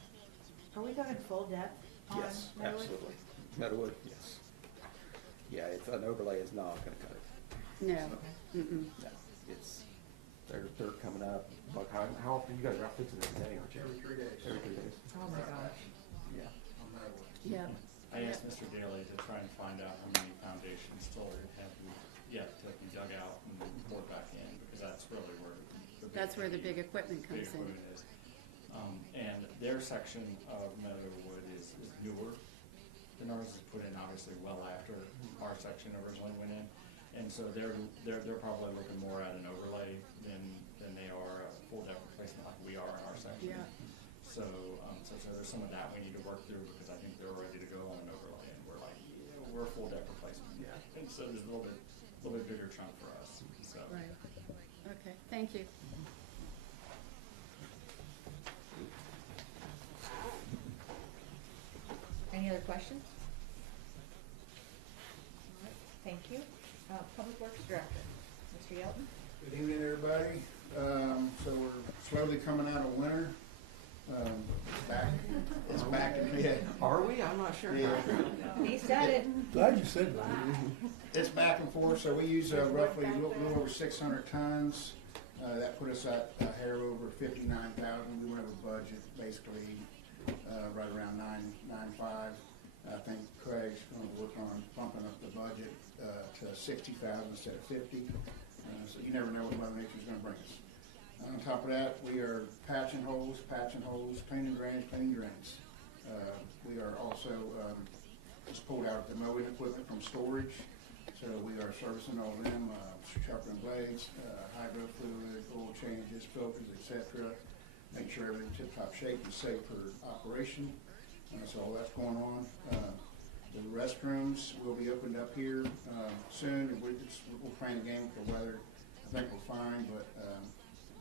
Are we going full depth on Yes, Meadowwood? absolutely. Meadowwood, yes. Yeah, it's, an overlay is not gonna cut it. No, So, mm-mm. no, it's, there's dirt coming up. But how often, you guys are out fixing it today, aren't you? Every 3 days. Every 3 days? Oh my gosh. Yeah. Yeah. I asked Mr. Daly to try and find out how many foundations still have yet to be dug out and poured back in, because that's really where That's where the big equipment big comes in. equipment is. And their section of Meadowwood is newer than ours, is put in obviously well after our section originally went in. And so they're probably looking more at an overlay than they are a full depth replacement like we are in our section. Yeah. So there's some of that we need to work through, because I think they're ready to go on an overlay, and we're like, yeah, we're a full depth replacement. Yeah. And so there's a little bit bigger chunk for us, so. Right. Okay, thank you. Any other questions? All right, thank you. Public Works Director, Mr. Yelton? Good evening, everybody. So we're slowly coming out of winter. It's back again. Are we? I'm not sure. Yeah. He said it. Glad you said that. It's back and forth, so we use roughly a little over 600 tons. That put us at a hair over 59,000. We went over budget, basically right around 9.95. I think Craig's going to work on bumping up the budget to 60,000 instead of 50. So you never know what Mother Nature's going to bring us. On top of that, we are patching holes, cleaning drains. We are also just pulled out the mowing equipment from storage. So we are servicing all of them, sharpening blades, hydro fluid, oil changes, filters, etc. Make sure everything's tip-top shape and safe for operation. So all that's going on. The restrooms will be opened up here soon. We'll plan a game with the weather. I think we're fine, but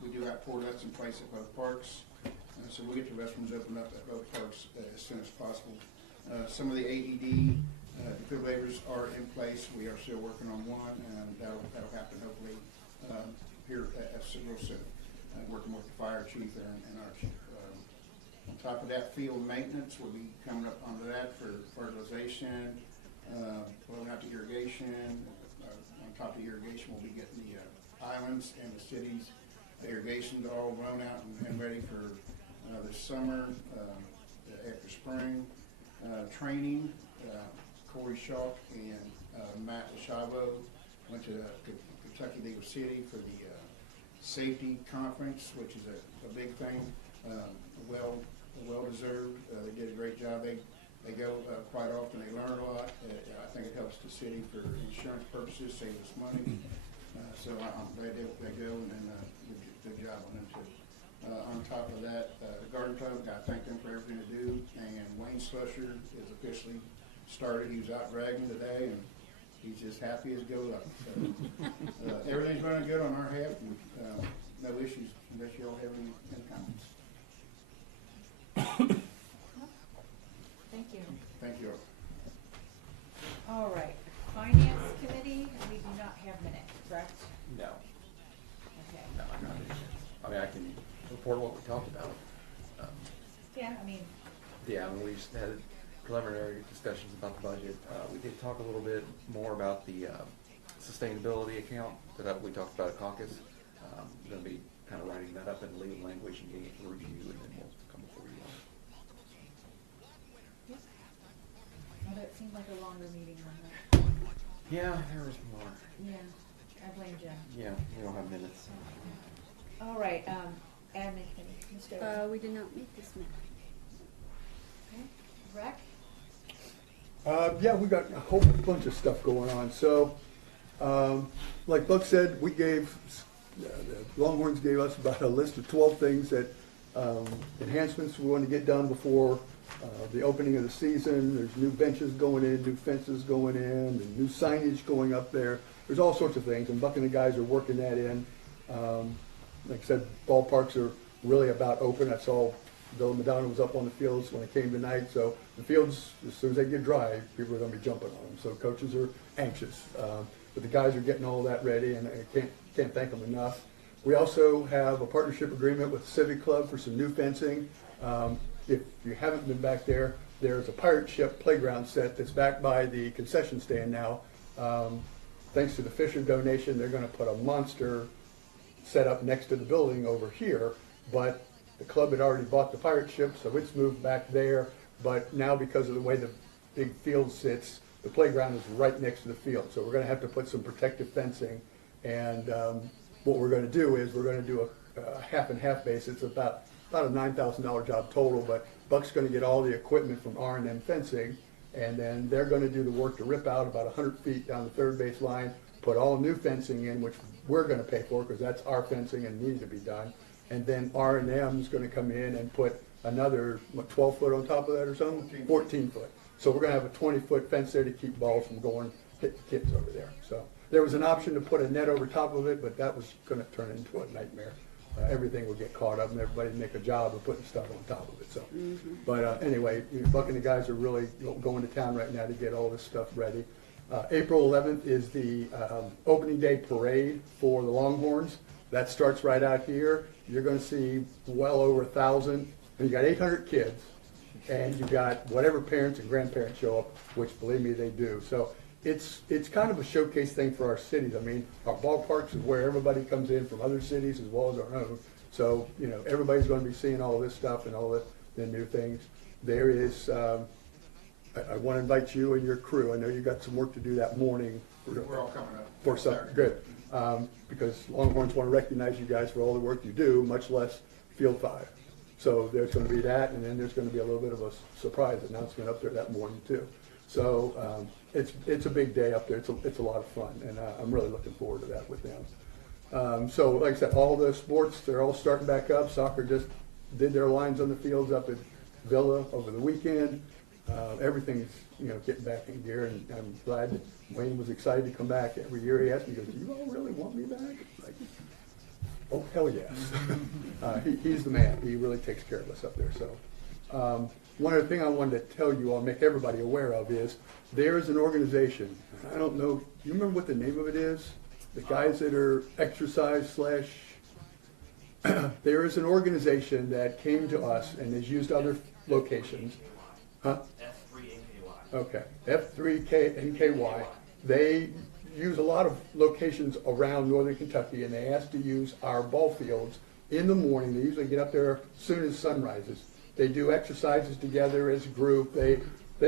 we do have toilets in place at both parks. So we'll get the restrooms opened up at both parks as soon as possible. Some of the AED defibrillators are in place. We are still working on one, and that'll happen hopefully here real soon. Working with the fire chief and our chief. On top of that, field maintenance will be coming up onto that for fertilization, blowing out the irrigation. On top of the irrigation, we'll be getting the islands and the cities' irrigations all grown out and ready for this summer, after spring. Training, Corey Shaw and Matt Chavo went to Kentucky League of City for the safety conference, which is a big thing. Well deserved. They did a great job. They go quite often. They learn a lot. I think it helps the city for insurance purposes, saves us money. So I'm glad they go, and good job on them too. On top of that, the Garden Club, I thank them for everything they do. And Wayne Slusher is officially started. He was out dragging today, and he's just happy as go lucky. So everything's running good on our half, and no issues unless you all have any comments. Thank you. Thank you. All right, Finance Committee, we do not have minutes, correct? No, Okay. no, I'm not. I mean, I can report what we talked about. Yeah, I mean, Yeah, I mean, we just had preliminary discussions about the budget. We did talk a little bit more about the sustainability account that we talked about at caucus. We're going to be kind of writing that up in legal language and getting it for review, and then we'll come before you. Well, that seemed like a longer meeting than that. Yeah, there was more. Yeah, I blame Jen. Yeah, we don't have minutes. All right, admin committee, Mr. We did not meet this month. Rec? Yeah, we got a whole bunch of stuff going on. So, like Buck said, we gave, the Longhorns gave us about a list of 12 things that, enhancements we want to get done before the opening of the season. There's new benches going in, new fences going in, and new signage going up there. There's all sorts of things, and Buck and the guys are working that in. Like I said, ballparks are really about open. I saw Bill Madonna was up on the fields when it came tonight, so the fields, as soon as they get dry, people are going to be jumping on them. So coaches are anxious, but the guys are getting all that ready, and I can't thank them enough. We also have a partnership agreement with Civic Club for some new fencing. If you haven't been back there, there's a pirate ship playground set that's back by the concession stand now. Thanks to the Fisher donation, they're going to put a monster set up next to the building over here, but the club had already bought the pirate ship, so it's moved back there. But now, because of the way the big field sits, the playground is right next to the field. So we're going to have to put some protective fencing. And what we're going to do is we're going to do a half and half basis. It's about a $9,000 job total. But Buck's going to get all the equipment from R&M Fencing, and then they're going to do the work to rip out about 100 feet down the third base line, put all new fencing in, which we're going to pay for because that's our fencing and needs to be done. And then R&M is going to come in and put another 12 foot on top of that or something? 14 foot. So we're going to have a 20-foot fence there to keep balls from going, hit the kids over there. So there was an option to put a net over top of it, but that was going to turn into a nightmare. Everything would get caught up and everybody would make a job of putting stuff on top of it. So, but anyway, Buck and the guys are really going to town right now to get all this stuff ready. April 11th is the opening day parade for the Longhorns. That starts right out here. You're going to see well over 1,000. And you got 800 kids, and you got whatever parents and grandparents show up, which believe me, they do. So it's kind of a showcase thing for our cities. I mean, our ballparks is where everybody comes in from other cities as well as our own. So everybody's going to be seeing all this stuff and all the new things. There is. I want to invite you and your crew. I know you got some work to do that morning. We're all coming up. For something good. Because Longhorns want to recognize you guys for all the work you do, much less Field 5. So there's going to be that, and then there's going to be a little bit of a surprise announcement up there that morning too. So it's a big day up there. It's a lot of fun, and I'm really looking forward to that with them. So like I said, all the sports, they're all starting back up. Soccer just did their lines on the fields up at Villa over the weekend. Everything's getting back in gear, and I'm glad that Wayne was excited to come back. Every year he asked me, he goes, "Do you all really want me back?" Like, oh hell yes. He's the man. He really takes care of us up there. So one other thing I wanted to tell you, I'll make everybody aware of, is there is an organization. I don't know. Do you remember what the name of it is? The guys that are exercise / there is an organization that came to us and has used other locations. Huh? F3NKY. Okay, F3NKY. They use a lot of locations around northern Kentucky, and they ask to use our ball fields in the morning. They usually get up there as soon as sun rises. They do exercises together as a group. They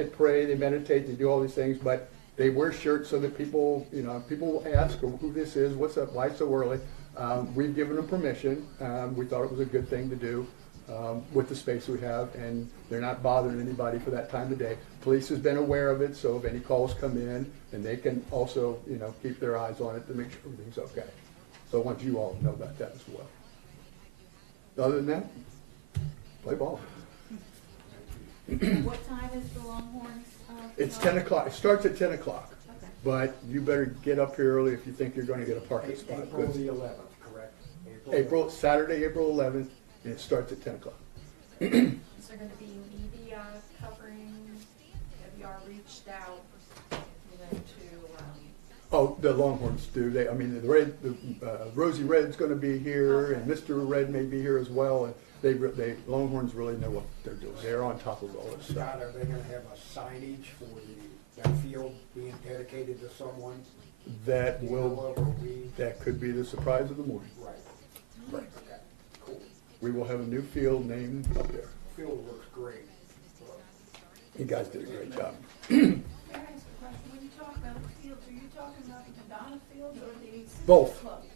pray, they meditate, they do all these things, but they wear shirts so that people will ask who this is, what's up, why so early. We've given them permission. We thought it was a good thing to do with the space we have, and they're not bothering anybody for that time of day. Police has been aware of it, so if any calls come in, and they can also, keep their eyes on it to make sure everything's okay. So I want you all to know about that as well. Other than that, play ball. What time is the Longhorns? It's 10 o'clock. It starts at 10 o'clock. Okay. But you better get up here early if you think you're going to get a parking spot. April the 11th, correct? Saturday, April 11th, and it starts at 10 o'clock. Is there going to be media covering? Have y'all reached out, to? Oh, the Longhorns do. The Rosie Red's going to be here, and Mr. Red may be here as well. And Longhorns really know what they're doing. They're on top of all this stuff. Scott, are they gonna have a signage for that field being dedicated to someone? That Do you know will, of, or we? that could be the surprise of the morning. Right. Right. Okay, cool. We will have a new field named up there. Field looks great. You guys did a great job. May I ask a question? When you talk about fields, are you talking about the Madonna fields or these? Both. clubs?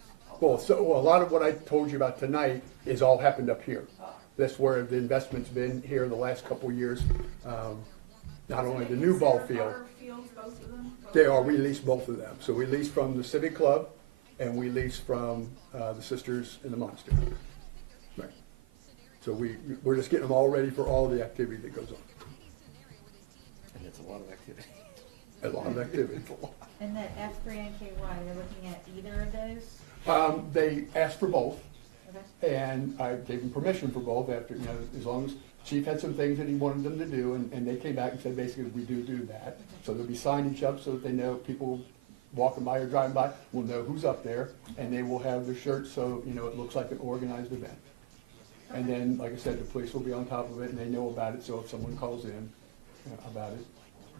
Well, so a lot of what I told you about tonight is all happened up here. That's where the investment's been here the last couple of years. Not only the new ball field, Our fields, both of them? they are, we lease both of them. So we lease from the Civic Club and we lease from the Sisters in the Monster. Right. So we're just getting them all ready for all the activity that goes on. And it's a lot of activity. A lot of activity. And that F3NKY, they're looking at either of those? They asked for both. Okay. And I gave them permission for both after, as long as Chief had some things that he wanted them to do, and they came back and said, basically, we do that. So there'll be signage up so that they know, people walking by or driving by will know who's up there, and they will have their shirts so, it looks like an organized event. And then, like I said, the police will be on top of it, and they know about it, so if someone calls in about it,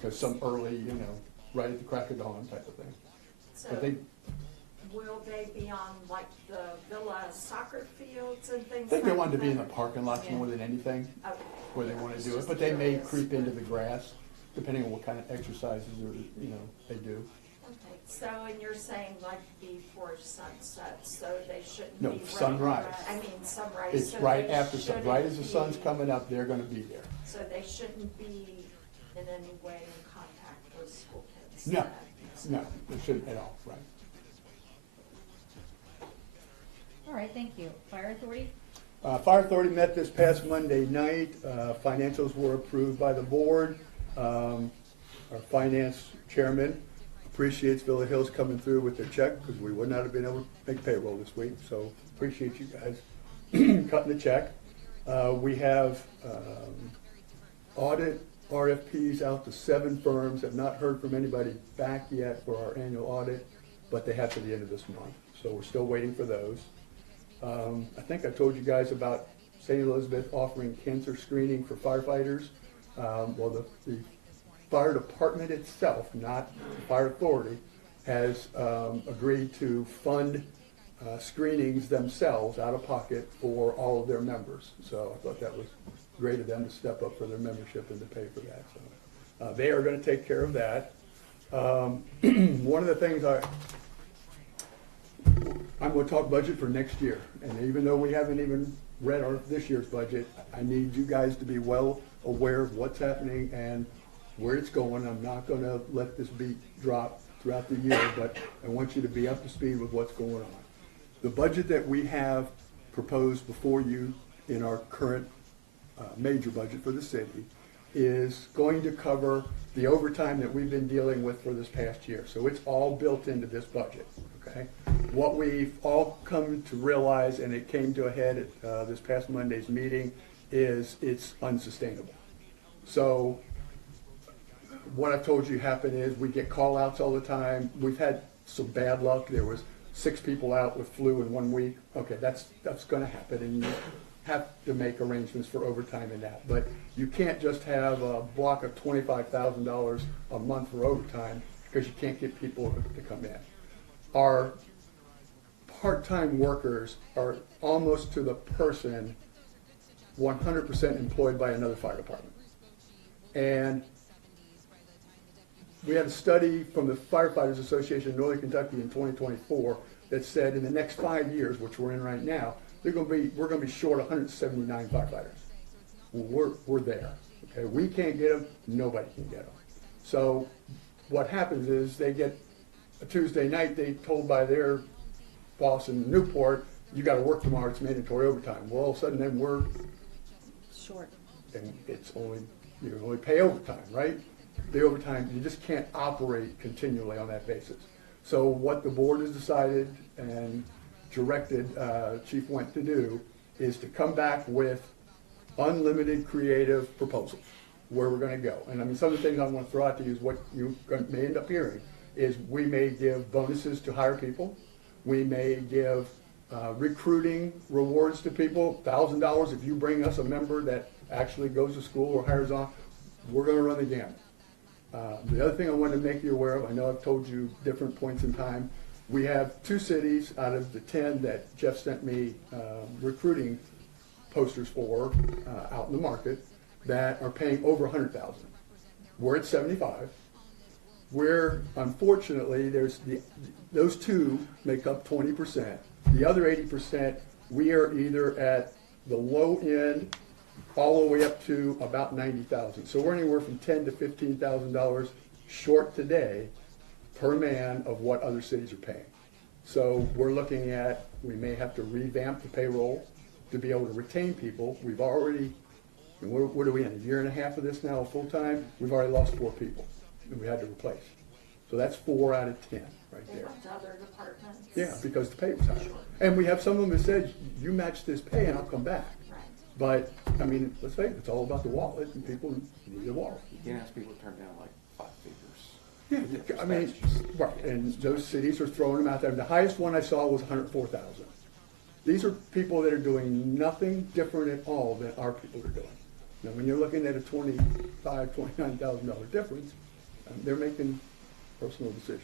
because some early, right at the crack of dawn type of thing. So But they, will they be on like the Villa soccer fields and things I think they like wanted to be in the that? parking lots more than anything, Okay. where they want to It's do it, just but they may curious. creep into the grass, depending on what kind of exercises or, they do. Okay, so, and you're saying like before sunset, so they shouldn't be No, running sunrise. around- I mean sunrise. It's so right they after sun, right as the shouldn't sun's be- coming up, they're gonna be there. So they shouldn't be in any way in contact with school kids? No, then? no, they shouldn't at all, right. All right, thank you. Fire Authority? Fire Authority met this past Monday night. Financials were approved by the board. Our finance chairman appreciates Villa Hills coming through with their check because we would not have been able to make payroll this week. So appreciate you guys cutting the check. We have audit RFPs out to 7 firms. Have not heard from anybody back yet for our annual audit, but they have to the end of this month. So we're still waiting for those. I think I told you guys about St. Elizabeth offering cancer screening for firefighters. Well, the fire department itself, not the fire authority, has agreed to fund screenings themselves out of pocket for all of their members. So I thought that was great of them to step up for their membership and to pay for that. So they are going to take care of that. One of the things I'm going to talk budget for next year, and even though we haven't even read this year's budget, I need you guys to be well aware of what's happening and where it's going. I'm not going to let this beat drop throughout the year, but I want you to be up to speed with what's going on. The budget that we have proposed before you in our current major budget for the city is going to cover the overtime that we've been dealing with for this past year. So it's all built into this budget, okay? What we've all come to realize, and it came to a head at this past Monday's meeting, is it's unsustainable. So what I've told you happened is we get call outs all the time. We've had some bad luck. There was 6 people out with flu in 1 week. Okay, that's gonna happen, and you have to make arrangements for overtime in that. But you can't just have a block of $25,000 a month for overtime because you can't get people to come in. Our part-time workers are almost to the person 100% employed by another fire department. And we had a study from the Firefighters Association of Northern Kentucky in 2024 that said in the next 5 years, which we're in right now, we're going to be short 179 firefighters. Well, we're there. Okay, we can't get them. Nobody can get them. So what happens is they get a Tuesday night. They told by their boss in Newport, "You got to work tomorrow. It's mandatory overtime." Well, all of a sudden, then we're Short. and it's only you can only pay overtime, right? The overtime, you just can't operate continually on that basis. So what the board has decided and directed Chief Went to do is to come back with unlimited creative proposals where we're going to go. And I mean, some of the things I want to throw out to you is what you may end up hearing is we may give bonuses to hire people. We may give recruiting rewards to people, $1,000 if you bring us a member that actually goes to school or hires on, we're gonna run the gamut. The other thing I wanted to make you aware of, I know I've told you different points in time, we have 2 cities out of the 10 that Jeff sent me recruiting posters for out in the market that are paying over $100,000. We're at 75. Where unfortunately those 2 make up 20%. The other 80%, we are either at the low end all the way up to about 90,000. So we're anywhere from $10,000 to $15,000 short today per man of what other cities are paying. So we're looking at, we may have to revamp the payroll to be able to retain people. We've already, and what are we in, a year and a half of this now, full time? We've already lost 4 people that we had to replace. So that's 4 out of 10 right They there. went to other departments. Yeah, because the pay was higher. And we have some of them that said, you match this pay and I'll come back. Right. But, I mean, let's face it, it's all about the wallet, and people need a wallet. You can't ask people to turn down like 5 figures. Yeah, I mean, right, and those cities are throwing them out there. The highest one I saw was 104,000. These are people that are doing nothing different at all than our people are doing. Now, when you're looking at a $29,000 difference, they're making personal decisions.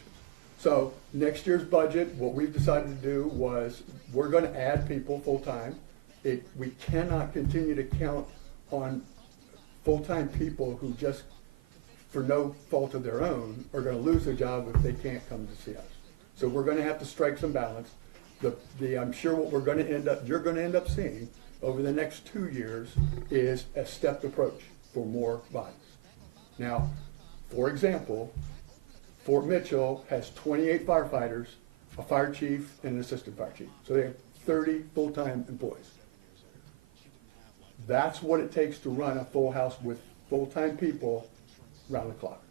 So next year's budget, what we've decided to do was we're going to add people full-time. We cannot continue to count on full-time people who just, for no fault of their own, are going to lose their job if they can't come to see us. So we're going to have to strike some balance. I'm sure what you're going to end up seeing over the next 2 years is a stepped approach for more bodies. Now, for example, Fort Mitchell has 28 firefighters, a fire chief, and an assistant fire chief. So they have 30 full-time employees. That's what it takes to run a full house with full-time people round the clock.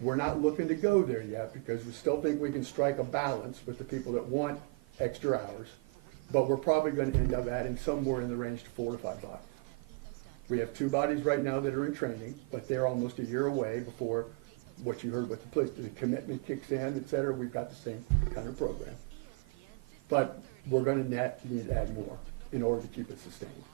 We're not looking to go there yet because we still think we can strike a balance with the people that want extra hours, but we're probably going to end up adding somewhere in the range to 4 to 5 bodies. We have 2 bodies right now that are in training, but they're almost a year away before what you heard with the police, the commitment kicks in, et cetera. We've got the same kind of program. But we're going to need to add more in order to keep it sustained.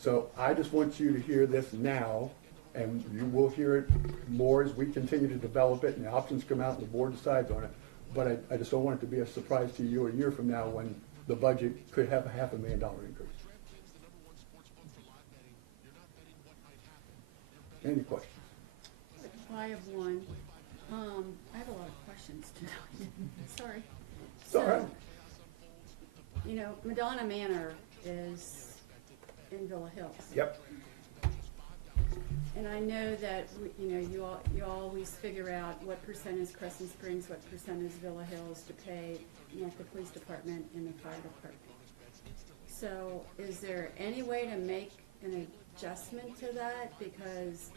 So I just want you to hear this now, and you will hear it more as we continue to develop it and the options come out and the board decides on it. But I just don't want it to be a surprise to you a year from now when the budget could have a $500,000 increase. Any questions? I have one. I have a lot of questions tonight. Sorry. It's all right. You know, Madonna Manor is in Villa Hills. Yep. And I know that, you always figure out what percent is Crescent Springs, what percent is Villa Hills to pay, the police department and the fire department. So is there any way to make an adjustment to that? Because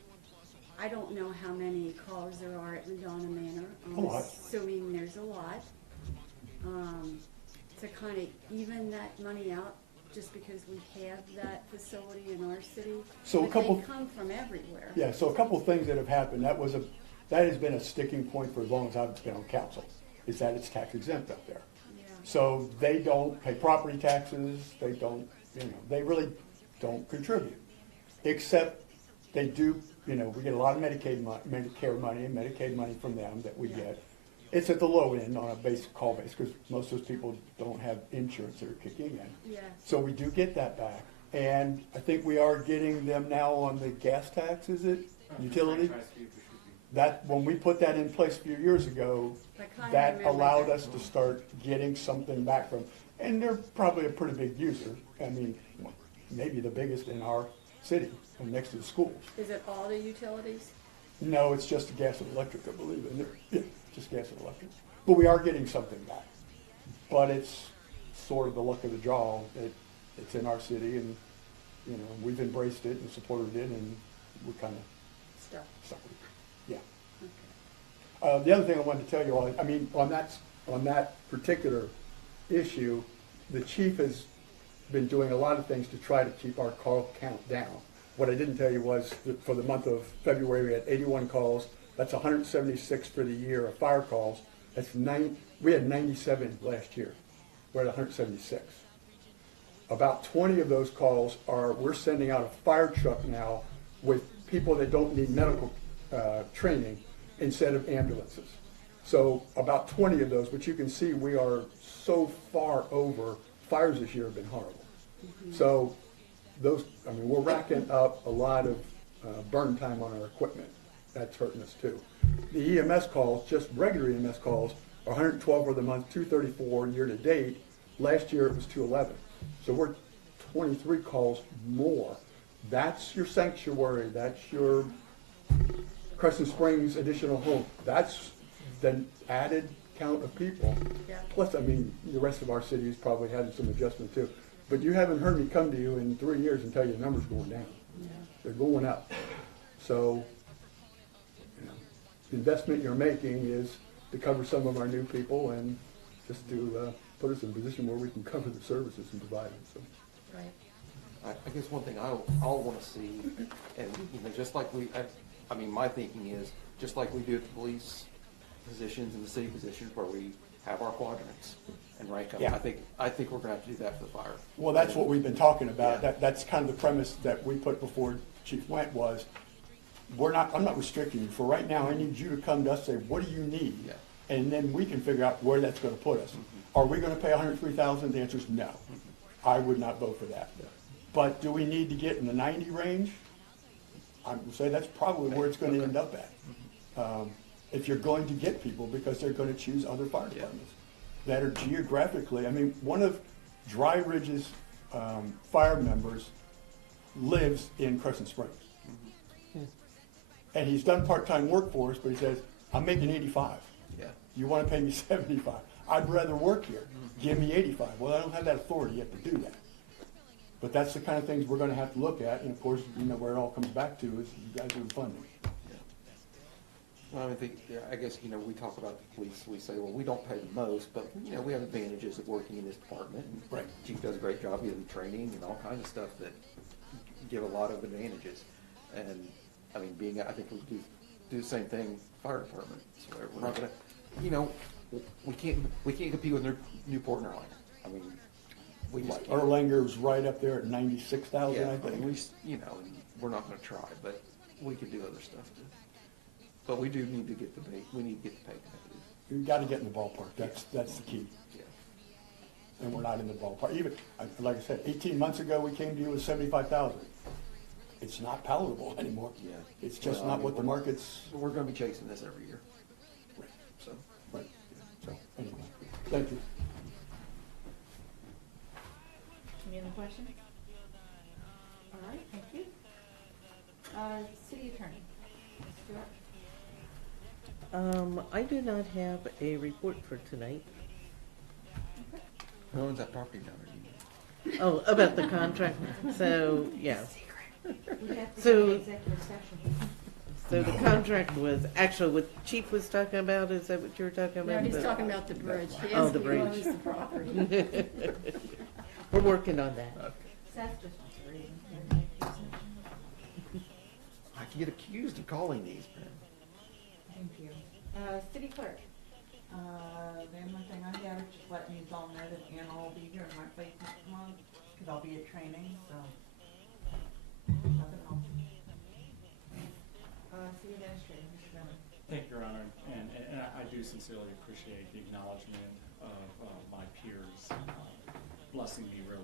I don't know how many calls there are at Madonna Manor. A lot. Assuming there's a lot. To kind of even that money out, just because we have that facility in our city. So but they come from everywhere. Yeah, so a couple of things that have happened. That has been a sticking point for as long as I've been on council, is that it's tax exempt up there. Yeah. So they don't pay property taxes, they don't, they really don't contribute. Except they do, we get a lot of Medicare money and Medicaid money from them that we get. It's at the low end on a basic call base because most of those people don't have insurance that are kicking in. Yeah. So we do get that back. And I think we are getting them now on the gas tax, is it? Utility? That, when we put that in place a few years ago, that allowed us to start getting something back from, and they're probably a pretty big user. I mean, maybe the biggest in our city, next to the schools. Is it all the utilities? No, it's just the gas and electric, I believe. Yeah, just gas and electric. But we are getting something back. But it's sort of the luck of the draw that it's in our city, and we've embraced it and supported it, and we're kind of stuck with it. Yeah. Okay. The other thing I wanted to tell you all, I mean, on that particular issue, the chief has been doing a lot of things to try to keep our call count down. What I didn't tell you was that for the month of February, we had 81 calls. That's 176 for the year of fire calls. We had 97 last year. we're at 176. About 20 of those calls are, we're sending out a fire truck now with people that don't need medical training instead of ambulances. So about 20 of those, but you can see we are so far over. Fires this year have been horrible. So those, I mean, we're racking up a lot of burn time on our equipment. That's hurting us too. The EMS calls, just regular EMS calls, are 112 for the month, 234 year to date. Last year it was 211. So we're 23 calls more. That's your sanctuary. That's your Crescent Springs additional home. That's the added count of people. Yeah. Plus, I mean, the rest of our cities probably had some adjustment too. But you haven't heard me come to you in 3 years and tell you the numbers are going down. They're going up. So, you know, the investment you're making is to cover some of our new people and just to put us in a position where we can cover the services and provide them. So. Right. I guess one thing I'll want to see, and you know, just like I mean, my thinking is just like we do at the police positions and the city positions where we have our quadrants and rank them. Yeah. I think we're going to have to do that for the fire. Well, that's what we've been talking about. Yeah. That's kind of the premise that we put before Chief Went was, I'm not restricting you. For right now, I need you to come to us and say, what do you need? Yeah. And then we can figure out where that's gonna put us. Are we gonna pay $103,000? The answer is no. I would not vote for that. But do we need to get in the 90 range? I would say that's probably where it's gonna end up at. If you're going to get people, because they're gonna choose other fire departments that are geographically, I mean, one of Dry Ridge's fire members lives in Crescent Springs. And he's done part-time work for us, but he says, I'm making 85. Yeah. You want to pay me 75? I'd rather work here. Give me 85. Well, I don't have that authority yet to do that. But that's the kind of things we're going to have to look at. And of course, you know, where it all comes back to is you guys are funding. Well, I guess, you know, we talk about the police, we say, well, we don't pay the most, but, you know, we have advantages of working in this department. Right. Chief does a great job giving training and all kinds of stuff that give a lot of advantages. And, I mean, I think we do the same thing, fire department. So we're not gonna, you know, we can't compete with Newport and Erlanger. I mean, we just can't. Erlanger's right up there at 96,000, Yeah, I I think. mean, you know, and we're not gonna try, but we could do other stuff too. But we do need to get the pay competitive. You've got to get in the ballpark. That's the key. Yeah. And we're not in the ballpark. Even, like I said, 18 months ago, we came to you with 75,000. It's not palatable anymore. Yeah. It's just Well, I not mean, what the market's. We're gonna be chasing this every year. Right. So. Right. So, anyway, thank you. Any other questions? All right, thank you. City Attorney. Stuart? I do not have a report for tonight. Who owns that property down there? Oh, about the contract. So, yeah. We have to So- go to executive session. So the contract was, actually what Chief was talking about, is that what you were talking No, about? he's talking about the bridge. He Oh, is the who bridge. owns the property. We're working on that. Seth just wants to read them. I can get accused of calling these, man. Thank you. City Clerk. The only thing I have is just letting you all know that Anna will be here in my place next month, because I'll be at training, so. Nothing else. City Administrator, Mr. Miller. Thank you, Your Honor, and I do sincerely appreciate the acknowledgement of my peers blessing me with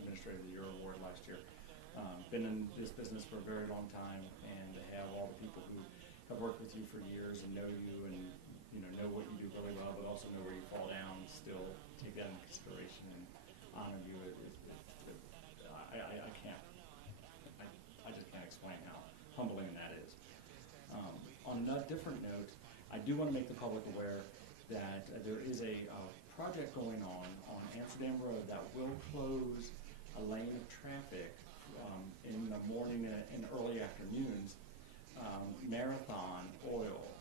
Administrator of the Year award last year. Been in this business for a very long time, and to have all the people who have worked with you for years and know you and know what you do really well, but also know where you fall down, still take that into consideration and honor you. I just can't explain how humbling that is. On a different note, I do want to make the public aware that there is a project going on Amsterdam Road that will close a lane of traffic in the morning and early afternoons. Marathon Oil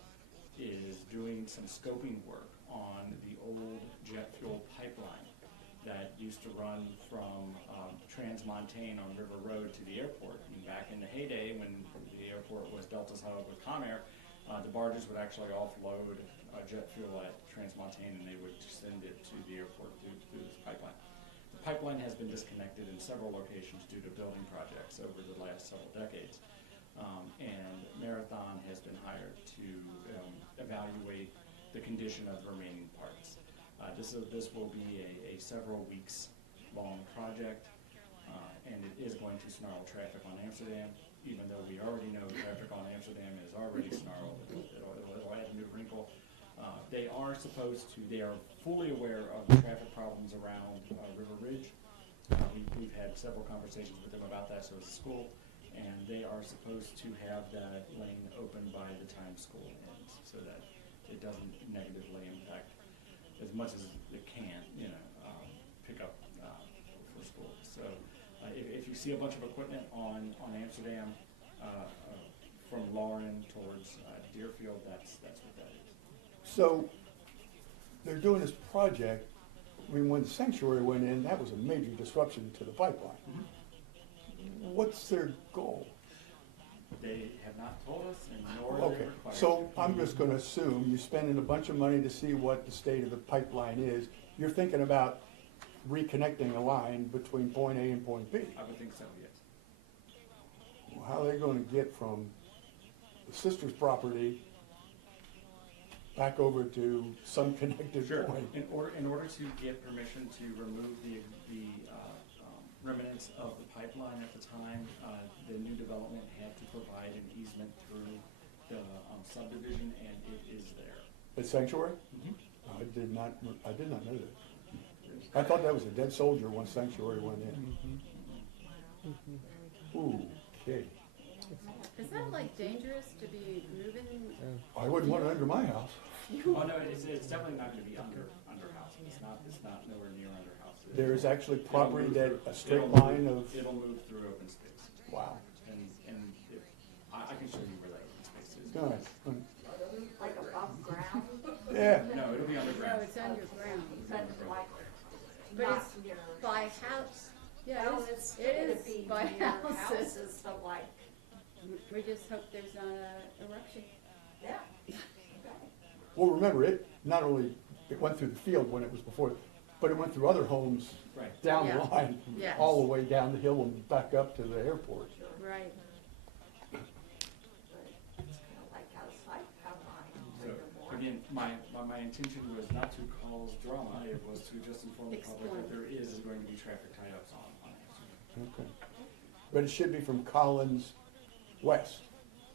is doing some scoping work on the old jet fuel pipeline that used to run from Trans-Montane on River Road to the airport. And back in the heyday when the airport was Delta's hub with Conair, The barges would actually offload jet fuel at Transmontane, and they would send it to the airport through this pipeline. The pipeline has been disconnected in several locations due to building projects over the last several decades. And Marathon has been hired to evaluate the condition of the remaining parts. This will be a several weeks long project, and it is going to snarl traffic on Amsterdam. Even though we already know traffic on Amsterdam is already snarled, it'll add a new wrinkle. They are fully aware of the traffic problems around River Ridge. We've had several conversations with them about that, so is the school, and they are supposed to have that lane open by the time school ends, so that it doesn't negatively impact as much as it can, pick up for school. So if you see a bunch of equipment on Amsterdam from Lauren towards Deerfield, that's what that is. So they're doing this project. I mean, when the sanctuary went in, that was a major disruption to the pipeline. What's their goal? They have not told us, and nor are they Okay, required. so I'm just gonna assume you're spending a bunch of money to see what the state of the pipeline is. You're thinking about reconnecting a line between point A and point B. I would think so, yes. Well, how are they gonna get from the sister's property back over to some connected Sure. point? In order to get permission to remove the remnants of the pipeline at the time, the new development had to provide an easement through the subdivision, and it is there. The sanctuary? I did not know that. I thought that was a dead soldier when sanctuary went in. Okay. Is that like dangerous to be moving? I wouldn't want it under my house. Oh, no, it's definitely not gonna be under house. It's not nowhere near under house. There is actually It'll property move that, through- a straight it'll line move- of, It'll move through open space. wow. And if, I can show you where that open space is. All right. Like above ground? Yeah. No, it'll be No, underground. it's underground. But like, But not it's near. by house. Yeah, Well, it's, it's it gonna is be by near houses. houses, but like, We just hope there's not a eruption. yeah. Well, remember, it not only, it went through the field when it was before, but it went through other homes Right. down the Yeah. line, Yes. all the way down the hill and back up to the airport. Right. But it's kind of like outside Caroline. So, again, my intention was not to cause drama, it was to just inform the public that there is going to be traffic tie-ups on Amsterdam. Okay. But it should be from Collins west,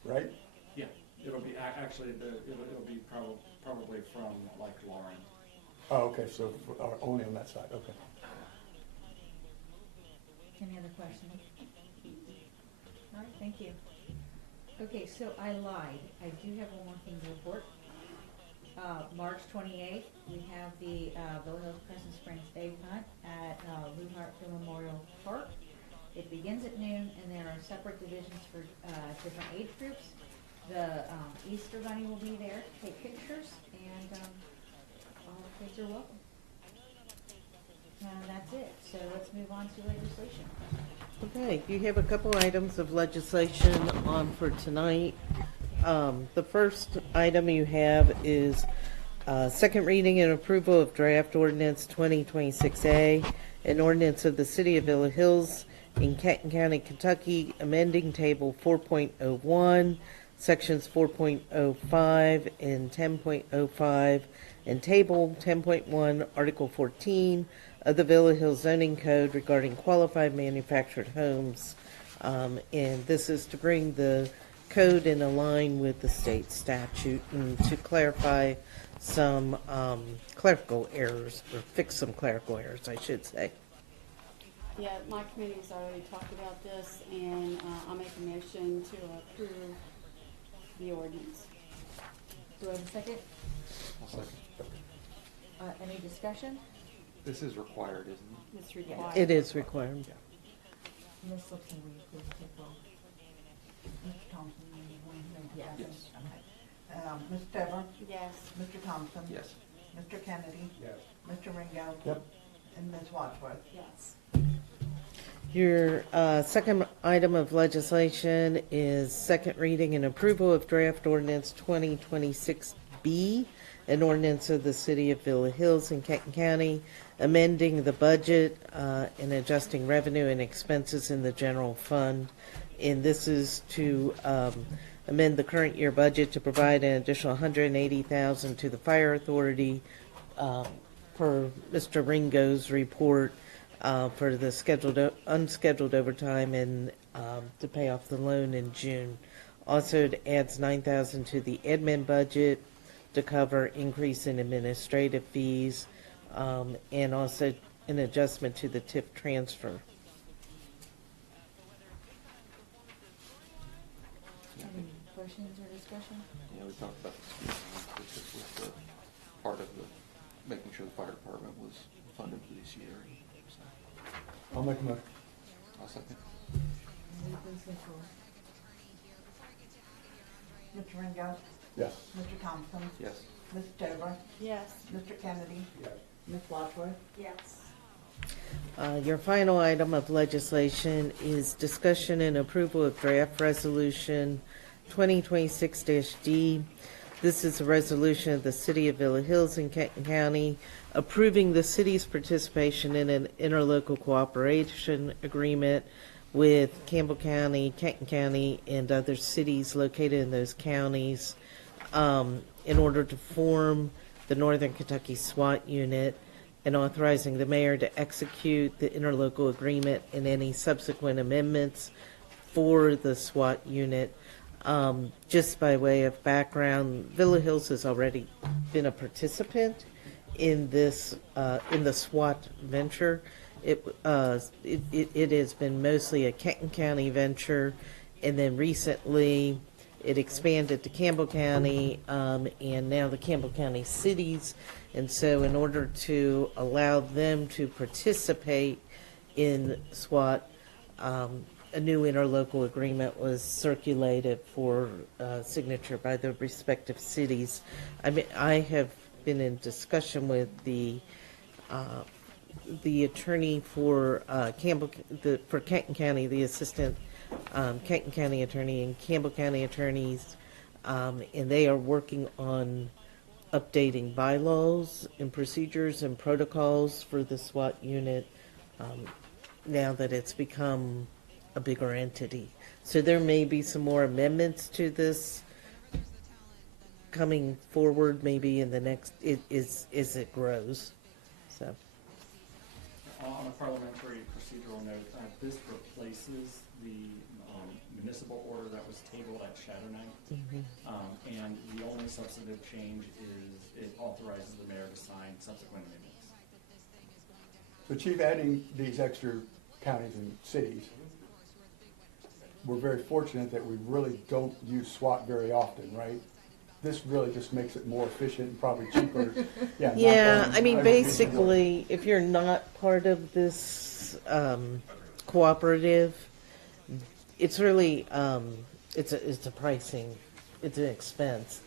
right? Yeah, it'll be, actually, it'll be probably from like Lauren. Oh, okay, so only on that side, okay. Any other questions? All right, thank you. Okay, so I lied. I do have one more thing to report. March 28th, we have the Villa Hills Crescent Springs Day Hunt at Lou Hartfield Memorial Park. It begins at noon, and there are separate divisions for different age groups. The Easter Bunny will be there to take pictures, and all the kids are welcome. That's it. So let's move on to legislation. Okay, you have a couple items of legislation on for tonight. The first item you have is second reading and approval of draft ordinance 2026A, an ordinance of the City of Villa Hills in Kenton County, Kentucky, amending Table 4.01, Sections 4.05 and 10.05, and Table 10.1, Article 14 of the Villa Hills zoning code regarding qualified manufactured homes. And this is to bring the code in line with the state statute and to clarify some clerical errors, or fix some clerical errors, I should say. Yeah, my committee's already talked about this, and I'll make a motion to approve the ordinance. Do I have a second? Any discussion? This is required, isn't it? It's required. It is required. Ms. Lipson, will you please take roll? Mr. Thompson, you want to make a Yes. second? Okay. Ms. Dever? Yes. Mr. Thompson? Yes. Mr. Kennedy? Yes. Mr. Ringo? Yep. And Ms. Wadsworth? Yes. Your second item of legislation is second reading and approval of draft ordinance 2026B, an ordinance of the City of Villa Hills in Kenton County, amending the budget and adjusting revenue and expenses in the general fund. And this is to amend the current year budget to provide an additional $180,000 to the fire authority per Mr. Ringo's report for the unscheduled overtime and to pay off the loan in June. Also, it adds $9,000 to the admin budget to cover increase in administrative fees, and also an adjustment to the TIF transfer. Any questions or discussion? Yeah, we talked about the speed limit, which was the part of the, making sure the fire department was funded for this year. So, I'll make a motion. I'll second. Mr. Ringo? Yes. Mr. Thompson? Yes. Ms. Jover? Yes. Mr. Kennedy? Yes. Ms. Wadsworth? Yes. Your final item of legislation is discussion and approval of draft resolution 2026-D. This is a resolution of the City of Villa Hills in Kenton County approving the city's participation in an interlocal cooperation agreement with Campbell County, Kenton County, and other cities located in those counties in order to form the Northern Kentucky SWAT unit, and authorizing the mayor to execute the interlocal agreement and any subsequent amendments for the SWAT unit. Just by way of background, Villa Hills has already been a participant in this in the SWAT venture. It has been mostly a Kenton County venture, and then recently it expanded to Campbell County, and now the Campbell County cities. And so in order to allow them to participate in SWAT, a new interlocal agreement was circulated for signature by the respective cities. I mean, I have been in discussion with the attorney for for Kenton County, the assistant Kenton County attorney and Campbell County attorneys, and they are working on updating bylaws and procedures and protocols for the SWAT unit now that it's become a bigger entity. So there may be some more amendments to this coming forward, maybe in the next, as it grows. So. On a parliamentary procedural note, this replaces the municipal order that was tabled at Shadow Night. And the only substantive change is it authorizes the mayor to sign subsequent amendments. So Chief, adding these extra counties and cities, we're very fortunate that we really don't use SWAT very often, right? This really just makes it more efficient and probably cheaper. Yeah, I mean, basically, if you're not part of this cooperative, it's really, it's a pricing, it's an expense,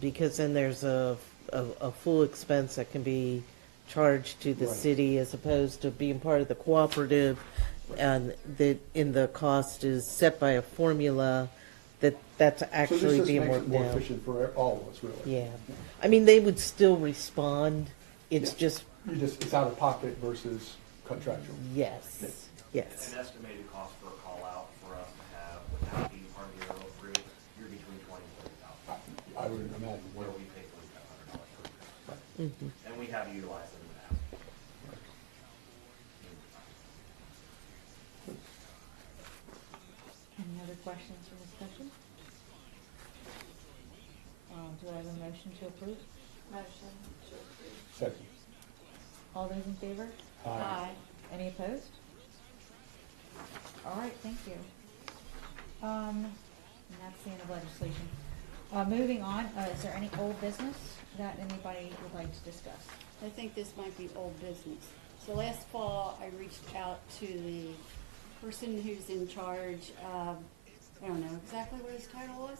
because then there's a full expense that can be charged to the Right. city as opposed to being part of the cooperative, and the cost is set by a formula that's actually being worked So this just makes it more out. efficient for all of us, really. Yeah, I mean, they would still respond, it's just, It's out of pocket versus contractual. yes, yes. An estimated cost for a call out for us to have without being part of the aerial group, you're between $20,000 and $30,000. I would imagine. Where we pay $4,500 per group. Mhm. And we have utilized them in the past. Any other questions or discussion? Do I have a motion to approve? Motion to approve. Second. All those in favor? Aye. Any opposed? All right, thank you. And that's the end of legislation. Moving on, is there any old business that anybody would like to discuss? I think this might be old business. So last fall, I reached out to the person who's in charge of, I don't know exactly what his title was,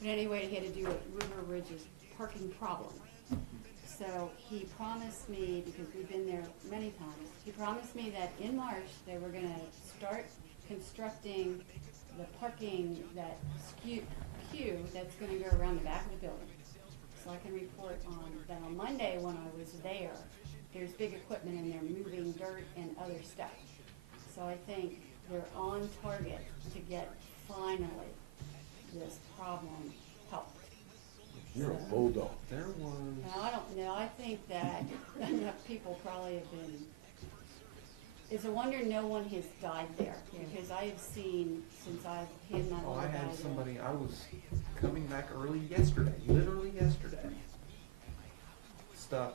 but anyway, he had to do with River Ridge's parking problem. So he promised me, because we've been there many times, he promised me that in March, they were gonna start constructing the parking, that queue that's gonna go around the back of the building. So I can report on that on Monday when I was there, there's big equipment in there moving dirt and other stuff. So I think they're on target to get finally this problem helped. You're a bulldog. There was. Now, I don't know, I think that enough people probably have been, it's a wonder no one has died there, because I have seen, since I've had my Oh, little I guy had there. somebody, I was coming back early yesterday, literally yesterday. Stuck.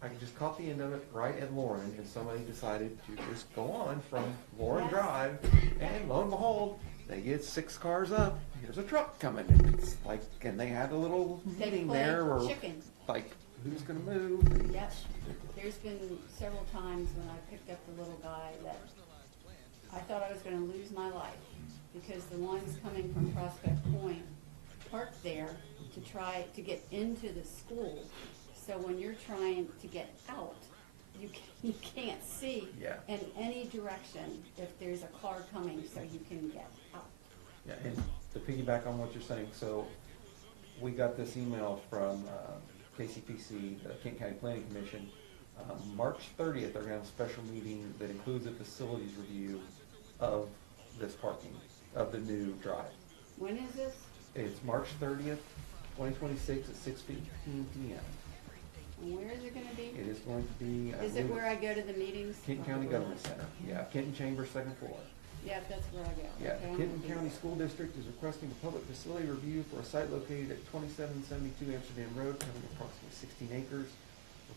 I just caught the end of it right at Lauren, and somebody decided to just go on from Lauren Yes. Drive, and lo and behold, they get 6 cars up, here's a truck coming, and it's like, and they had a little They meeting played there, or chicken. like, who's gonna move? Yep, there's been several times when I picked up the little guy that I thought I was gonna lose my life, because the ones coming from Prospect Point parked there to try to get into the school. So when you're trying to get out, you can't see Yeah. in any direction if there's a car coming, so you can get out. Yeah, and to piggyback on what you're saying, so we got this email from KCPC, the Kent County Planning Commission. March 30th, they're gonna have a special meeting that includes a facilities review of this parking, of the new drive. When is this? It's March 30th, 2026 at 6:15 p.m. And where is it gonna be? It is going to be, I Is it believe, where I go to the meetings? Kenton County Government Center. Yeah, Kenton Chambers, 2nd floor. Yeah, that's where I go. Yeah, Okay, I'm Kenton gonna be County there. School District is requesting a public facility review for a site located at 2772 Amsterdam Road, covering approximately 16 acres.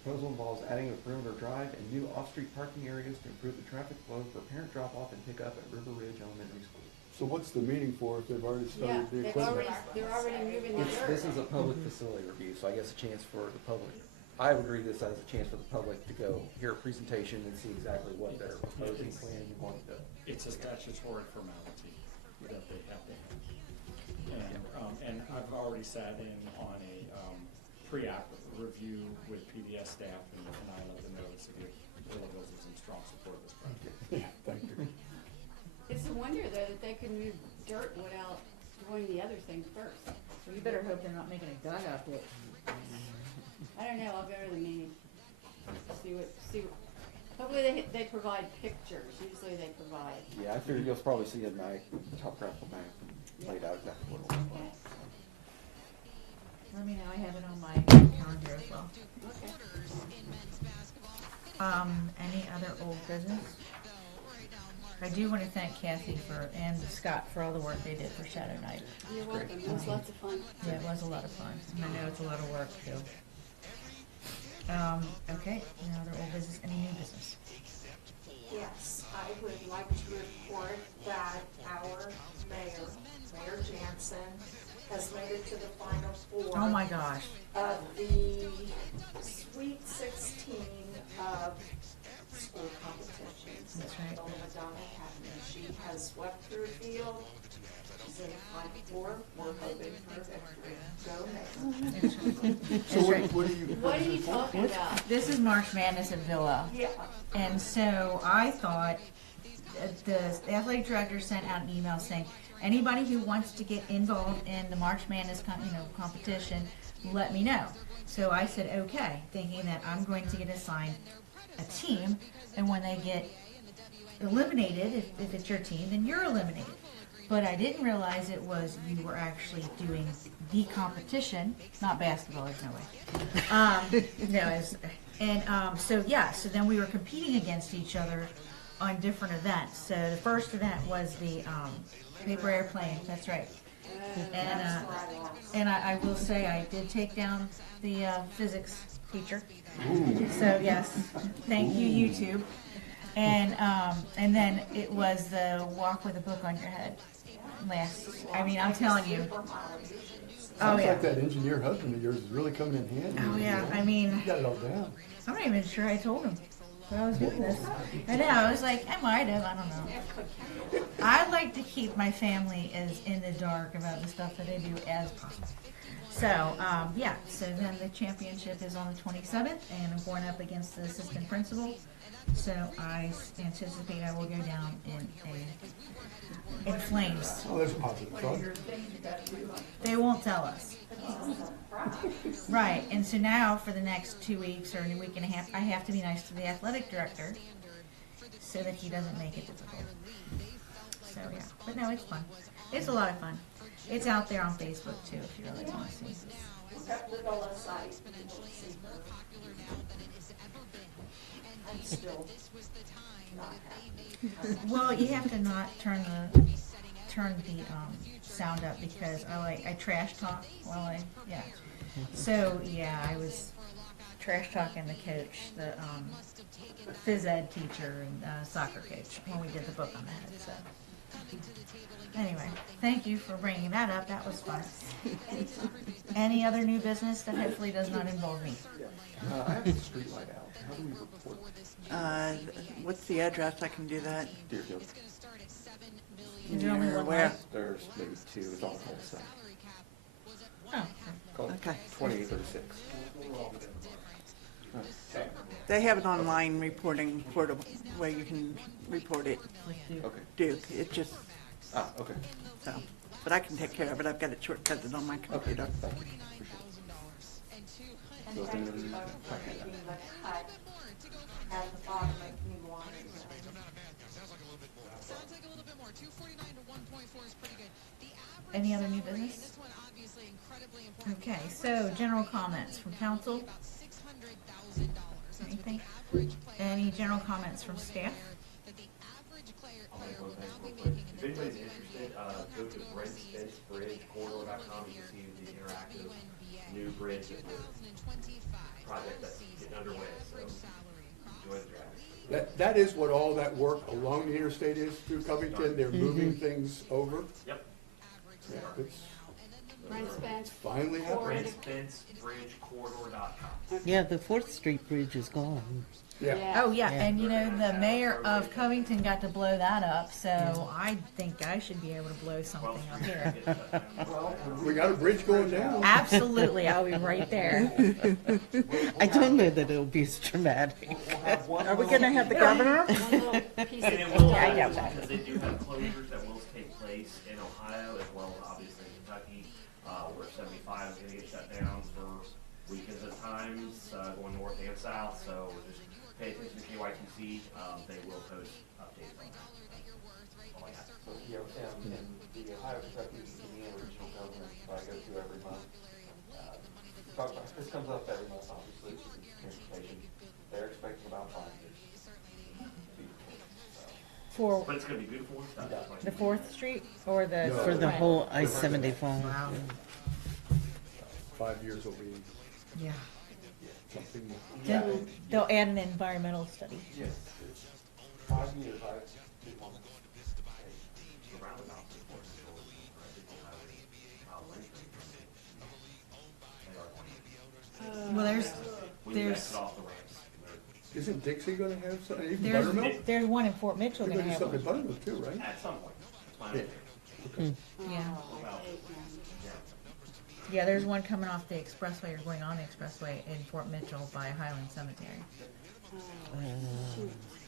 Proposal involves adding a perimeter drive and new off-street parking areas to improve the traffic flow for parent drop-off and pickup at River Ridge Elementary School. So what's the meeting for if they've already Yeah, started the they've equipment? they're already moving the dirt. This is a public facility review, so I guess a chance for the public. I would read this as a chance for the public to go hear a presentation and see exactly what they're proposing, planning, and wanting to. It's a statutory formality that they have to have. And I've already sat in on a pre-app review with PBS staff, and I let them know to give Little Hills some strong support of this project. Thank you. It's a wonder though that they can move dirt without doing the other thing first. So you better hope they're not making a dugout pit. I don't know, I'll go to the meeting. See what, hopefully they provide pictures, usually they provide. Yeah, I figured you'll probably see a nice topographical map laid out exactly what it looks like. Let me know, I have it on my calendar as well. Okay. Any other old business? I do want to thank Kathy and Scott for all the work they did for Shadow Night. You're welcome, it was lots of fun. Yeah, it was a lot of fun, and I know it's a lot of work too. Okay, any other old business, any new business? Yes, I would like to report that our Mayor Jansen, has made it to the final four. Oh my gosh. Of the Sweet 16 of school competitions That's at right. the Madonna Academy. She has swept through the field. She's in the final four. We're hoping for a victory. Go Mayor. So what do you? What are you talking about? This is March Madness at Villa. Yeah. And so I thought the athletic director sent out an email saying, anybody who wants to get involved in the March Madness competition, let me know. So I said, okay, thinking that I'm going to get assigned a team, and when they get eliminated, if it's your team, then you're eliminated. But I didn't realize it was you were actually doing the competition, not basketball, there's no way. So then we were competing against each other on different events. So the first event was the paper airplane, that's right. And I will say I did take down the physics teacher. So yes, thank you, YouTube. And then it was the walk with a book on your head. I'm telling you. Sounds like that engineer husband of yours is really coming in handy. Oh yeah, You got it all down. I'm not even sure I told him that I was doing this. I know, I was like, I might have, I don't know. I like to keep my family as in the dark about the stuff that I do as possible. So, so then the championship is on the 27th, and I'm going up against the assistant principal So I anticipate I will go down in flames. Oh, that's a positive thought. They won't tell us. Right, and so now for the next 2 weeks or a week and a half, I have to be nice to the athletic director so that he doesn't make it difficult. So yeah, but no, it's fun. It's a lot of fun. It's out there on Facebook too if you really want to see. That little site, you will see her. I'm still not happy. Well, you have to not turn the sound up because I trash talk while yeah. So yeah, I was trash talking the coach, the phys ed teacher and soccer coach when we did the book on that. So anyway, thank you for bringing that up. That was fun. Any other new business that hopefully does not involve me? I have the street light out. How do we report? What's the address? I can do that. Deerfield. Is there only Near one where? light? There's maybe two. It's all cul-de-sac. Oh, Called Okay. 2836. They have an online reporting portal where you can report it. Okay. Duke, it just, Ah, okay. so, but I can take care of it. I've got it shortcutted on my Okay. computer. Thank you. And So thank then- you both for making the cut at the bottom of me wanting any other new business? Okay, so general comments from council. Anything? Any general comments from staff? I'll make one thing real quick. If anybody's interested, go to BrentSpenceBridgeCorridor.com. You can see the interactive new bridge that project that's getting underway. So enjoy the drive. That is what all that work along the interstate is through Covington. They're moving things over. Yep. Yeah, it's Brent Spence. finally happening. BrentSpenceBridgeCorridor.com. Yeah, the 4th Street Bridge is gone. Yeah. Oh, yeah, Yeah. and you know, the mayor of Covington got to blow that up, so I think I should be able to blow something up here. We got a bridge going down. Absolutely, I'll be right there. I don't know that it'll be as dramatic. Are we gonna have the governor? And it will, Yeah, I doubt that. because they do have closures that will take place in Ohio as well as obviously in Kentucky, where 75 is gonna get shut down for weekends at times, going north and south, so just pay attention to KYTC, they will post updates on that. All I got. So, yeah, and the Ohio, Kentucky, Indiana regional government that I go to every month, this comes up every month, obviously, it's transportation. They're expecting about 5 years. For But it's gonna be beautiful and stuff. That's like- the 4th Street or the? No. For the whole I-75. Wow, 5 years will be yeah. something. They'll add an environmental study. Yes, it's 5 years, I did one. The roundabout is important, so, people have, lane. Well, We there's, left it off the ramps. Isn't Dixie gonna have something, even there's, Buttermilk? there's one in Fort Mitchell They're gonna gonna do have something one. in Buttermilk too, right? At some point, that's my Yeah. opinion. Yeah. Well, yeah. Yeah, there's one coming off the expressway or going on the expressway in Fort Mitchell by Highland Cemetery.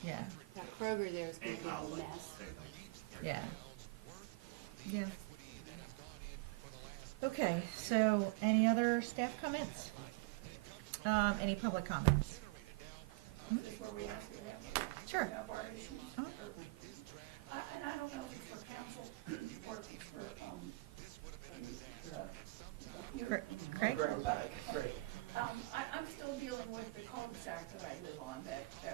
Yeah, That Kroger there is gonna And be a Cowboy, mess. same thing. yeah. Yeah. Okay, so any other staff comments? Any public comments? Hmm? This is where we ask you that. Sure. Of our issues. Huh? And I don't know if it's for council or if it's for, Craig? I'm still dealing with the cul-de-sac that I live on, that the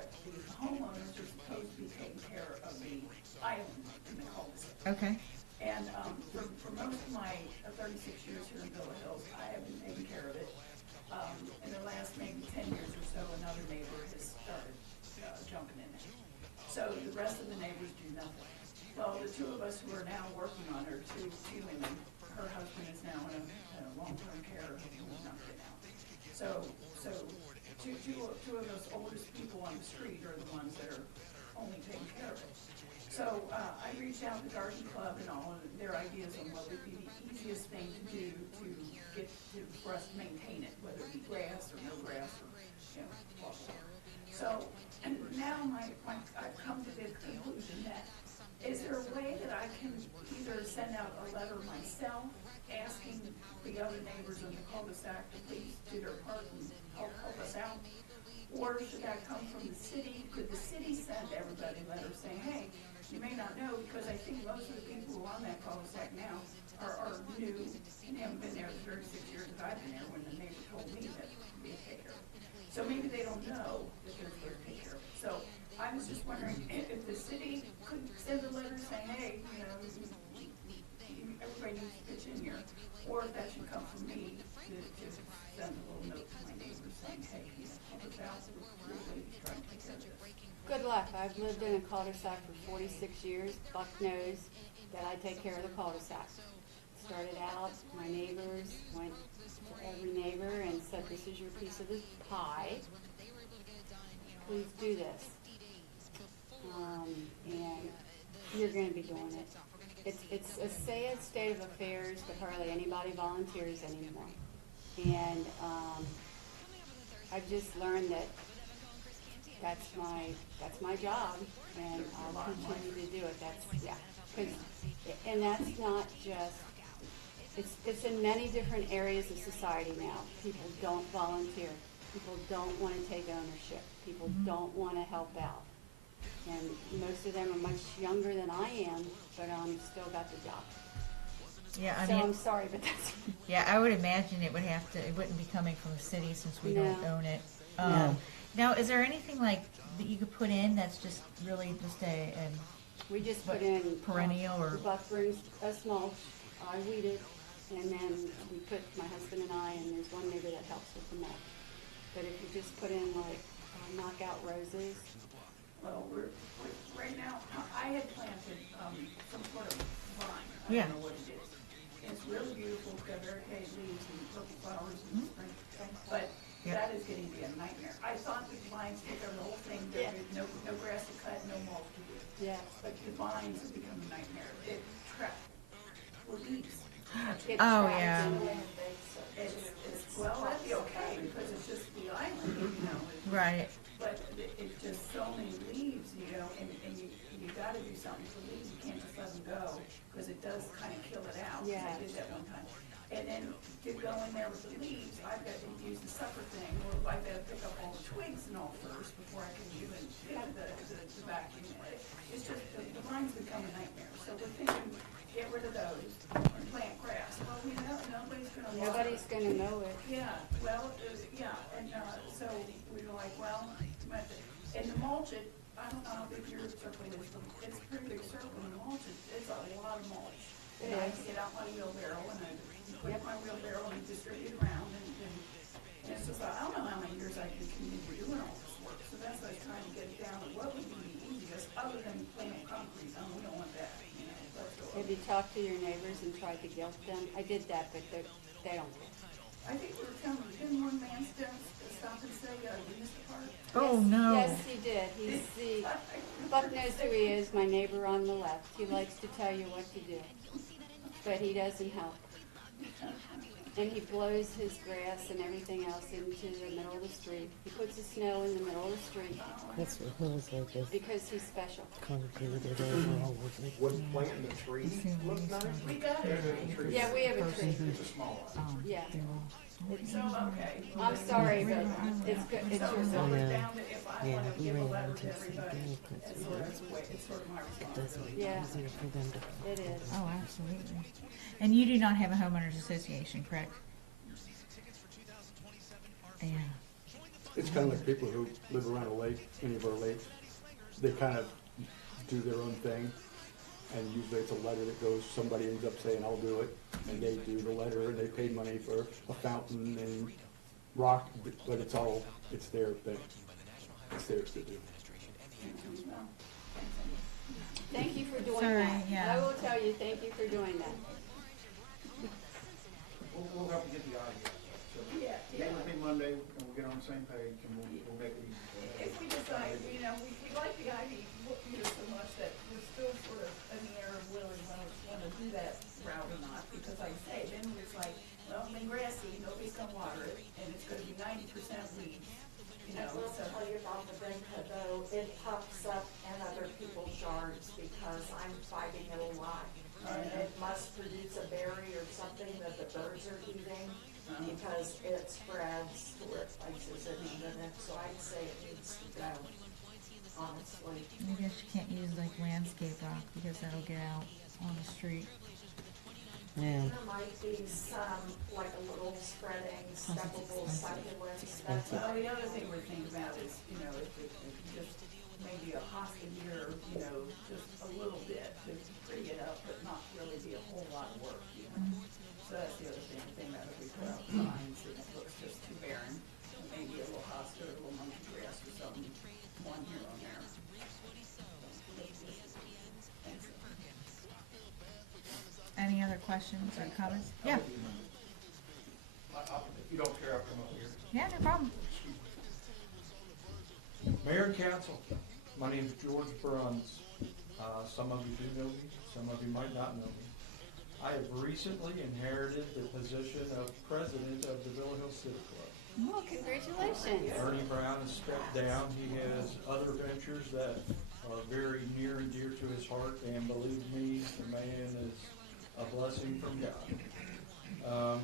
homeowners are supposed to be taking care of the island in the cul-de-sac. Okay, And, for most of my 36 years here in Villa Hills, I have been taking care of it. In the last maybe 10 years or so, another neighbor has started, jumping in there. So the rest of the neighbors do nothing. Well, the two of us who are now working on her, two women, her husband is now in a long-term care who's not getting out. So two of those oldest people on the street are the ones that are only taking care of it. So, I reached out to Garden Club and all of their ideas on what would be the easiest thing to do for us to maintain it, whether it be grass or no grass or, blah, blah. So, and now my most of the people who are on that cul-de-sac now are new and haven't been there the 36 years that I've been there when the neighbor told me that they take care of it. So maybe they don't know that they're supposed to take care of it. So I was just wondering if the city could send a letter saying, hey, you know, everybody needs to pitch in here, or if that should come from me to send a little note to my neighbors saying, hey, you know, help us out, we're really trying to take care of this. Good luck. I've lived in a cul-de-sac for 46 years. Buck knows that I take care of the cul-de-sac. Started out, my neighbors went to every neighbor and said, this is your piece of the pie. Please do this. And you're going to be doing it. It's a sad state of affairs, but hardly anybody volunteers anymore. And I've just learned that that's my job, and I'll continue to do it. And that's not just, it's in many different areas of society now. People don't volunteer. People don't want to take ownership. People don't want to help out. And most of them are much younger than I am, but still got the job. Yeah, I So mean, I'm sorry, but that's, yeah, I would imagine it wouldn't be coming from the city since we don't No. own it. No. Now, is there anything like that you could put in that's just really just we just What, put in. perennial or- Buck brings us mulch, I weed it, and then we put, my husband and I, and there's one neighbor that helps with the mulch. But if you just put in like knockout roses. Well, right now, I had planted some sort of vine. I Yeah. don't know what it is. It's really beautiful. It's got variegated leaves and purple flowers in the spring. But that is getting to be a nightmare. I thought the vines take over the whole thing. Yeah. No grass to cut, no mulch to do. Yeah. But the vines have become a nightmare. It traps leaves. Get Oh, trapped yeah. in there. Well, that'd be okay because it's just the island, you know. right? But it's just so many leaves, you know, and you gotta do something for leaves, you can't just let them go, because it does kind of kill it out. 'Cause Yeah. I did that one time. And then to go in there with the leaves, I've got to use the sucker thing, or I've got to pick up all the twigs and all first before I can even get the vacuum. It's just, the vines become a nightmare, so we're thinking, get rid of those and plant grass. Well, you know, nobody's gonna water. Nobody's gonna know it. Yeah, well, yeah, and, so we were like, well, and the mulch, I don't know if you're circling this, but it's a pretty big circle, and the mulch, it's a lot of mulch. And I get out my wheelbarrow, and I put my wheelbarrow and distribute around, and it's just like, I don't know how many years I can continue doing all this work, so that's why I was trying to get it down to what would be the easiest, other than plain concrete, we don't want that, you know, let's go. Have you talked to your neighbors and tried to guilt them? I did that, but they don't care. I think we were telling, didn't one man stop and say, use the park? Oh, no. Yes, he did. He's the, Buck knows who he is, my neighbor on the left. He likes to tell you what to do, but he doesn't help. And he blows his grass and everything else into the middle of the street. He puts the snow in the middle of the street That's what feels like it's because he's special. concreted over all of it. Would planting the tree look nice? We got it. Yeah, we have a tree. It's a small one. Yeah. So, okay. I'm sorry, but it's good. It's So your it's fault. down to if I Yeah, want to we give a ran letter into to some everybody, benefits it's with sort of my Doesn't responsibility. Yeah. make it easier for them to. It is. Oh, absolutely. And you do not have a homeowners association, correct? Yeah. It's kind of like people who live around a lake, any of our lakes. They kind of do their own thing, and usually it's a letter that goes, somebody ends up saying, I'll do it, and they do the letter, and they pay money for a fountain and rock, but it's their thing. It's theirs to do. Thank you for doing Sorry, that. yeah. I will tell you, thank you for doing that. We'll help you get the audio. So Yeah, meet with me Monday, and we'll get on the same page, and we'll make it easy. If we decide, you know, we like the idea, you know, so much that we're still sort of in the air of whether we want to do that route or not, because like I say, then it's like, well, then grassy, nobody's gonna water it, and it's gonna be 90% weeds, you I know, will so. tell you about the Brinca though, it pops up in other people's yards because I'm fighting it a lot. And it must produce a berry or something that the birds are eating because it spreads to where places it in it, so I'd say it needs to go, honestly. Maybe I can't use like landscape rock because that'll get out. on the street. Yeah. There might be some, like a little spreading, steppable succulents. That's Well, the other thing we're thinking about is, if just maybe a hosta here, just a little bit to free it up, but not really be a whole lot of work, So that's the other thing that if we put out signs and it looks just too barren, maybe a little hosta or a little monkey grass or something, one here on there. Any other questions or comments? Yeah, If you don't care, I'll come up here. yeah, no problem. Mayor and council, my name is George Bruns. Some of you do know me, some of you might not know me. I have recently inherited the position of president of the Villa Hills Civic Club. Oh, congratulations. Ernie Brown has stepped down. He has other ventures that are very near and dear to his heart, and believe me, the man is a blessing from God.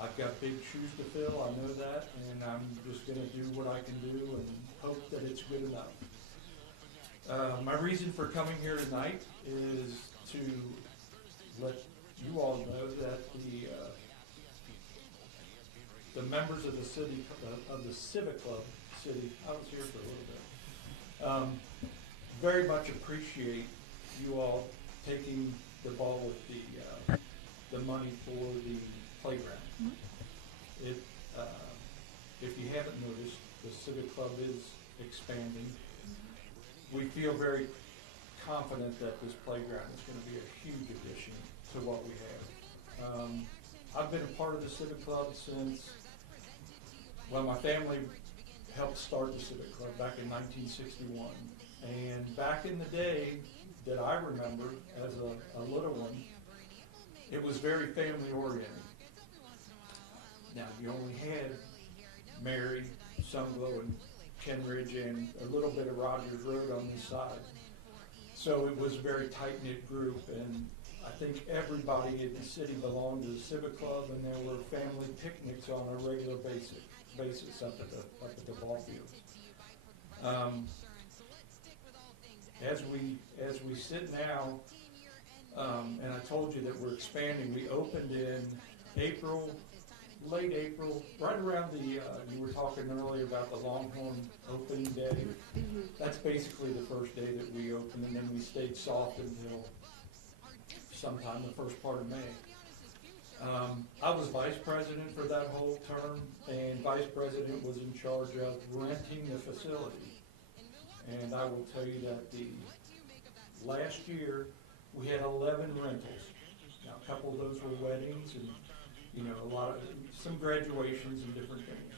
I've got big shoes to fill, I know that, and I'm just gonna do what I can do and hope that it's good enough. My reason for coming here tonight is to let you all know that the members of the city, of the Civic Club City, I was here for a little bit, very much appreciate you all taking the ball with the money for the playground. If you haven't noticed, the Civic Club is expanding. We feel very confident that this playground is going to be a huge addition to what we have. I've been a part of the Civic Club since, well, my family helped start the Civic Club back in 1961. And back in the day that I remember as a little one, it was very family oriented. Now, you only had Mary, Sunglow, and Kenridge, and a little bit of Rogers Road on this side. So it was a very tight-knit group, and I think everybody in the city belonged to the Civic Club, and there were family picnics on a regular basis up at the ball fields. As we sit now, and I told you that we're expanding, we opened in April, late April, right around you were talking earlier about the Longhorn opening day. That's basically the first day that we opened, and then we stayed soft until sometime the first part of May. I was vice president for that whole term, and vice president was in charge of renting the facility. And I will tell you that last year, we had 11 rentals. Now, a couple of those were weddings and, some graduations and different things.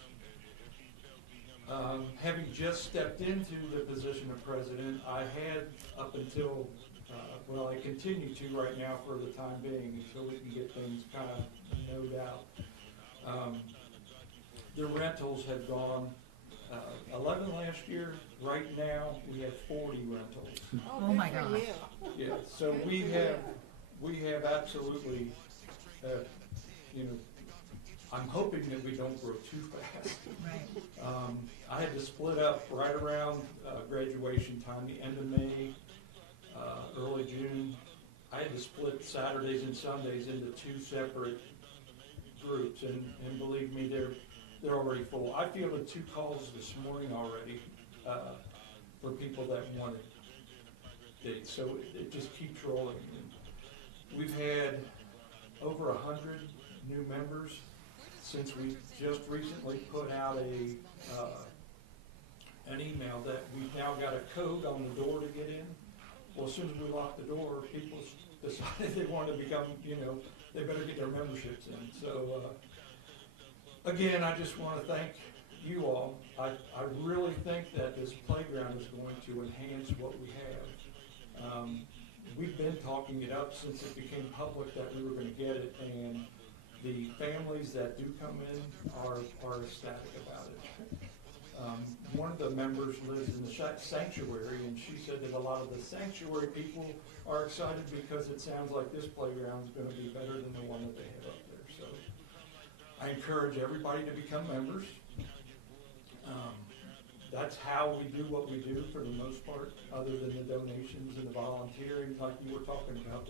Having just stepped into the position of president, I had up until, I continue to right now for the time being until we can get things kind of node out. The rentals have gone 11 last year. Right now, we have 40 rentals. Oh my gosh. Yeah, so we have absolutely, I'm hoping that we don't grow too fast. Right. I had to split up right around graduation time, the end of May, early June. I had to split Saturdays and Sundays into two separate groups, and believe me, they're already full. I fielded 2 calls this morning already for people that wanted dates, so it just keeps rolling. And we've had over 100 new members since we just recently put out an email that we've now got a code on the door to get in. Well, as soon as we locked the door, people decided they wanted to become, they better get their memberships in. So, again, I just want to thank you all. I really think that this playground is going to enhance what we have. We've been talking it up since it became public that we were going to get it, and the families that do come in are ecstatic about it. One of the members lives in the sanctuary, and she said that a lot of the sanctuary people are excited because it sounds like this playground is going to be better than the one that they have up there. So I encourage everybody to become members. That's how we do what we do for the most part, other than the donations and the volunteering like you were talking about.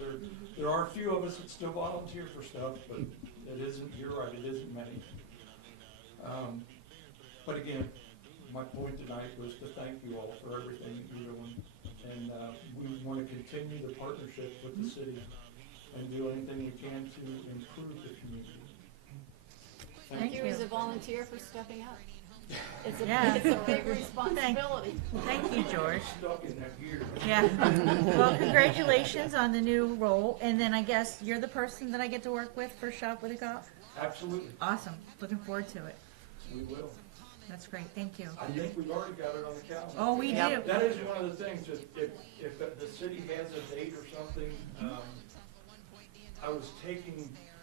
There are a few of us that still volunteer for stuff, but it isn't, you're right, it isn't many. But again, my point tonight was to thank you all for everything that you're doing. And we want to continue the partnership with the city and do anything we can to improve the community. Thank you as a volunteer for stepping up. It's a, Yeah. it's a big responsibility. Thank you, George. Stuck in that gear. Yeah. Well, congratulations on the new role, and then I guess you're the person that I get to work with for Shop with a Cop? Absolutely, Awesome. Looking forward to it. we will. That's great. Thank you. I think we've already got it on the calendar. Oh, we do. That is one of the things, if the city has a date or something,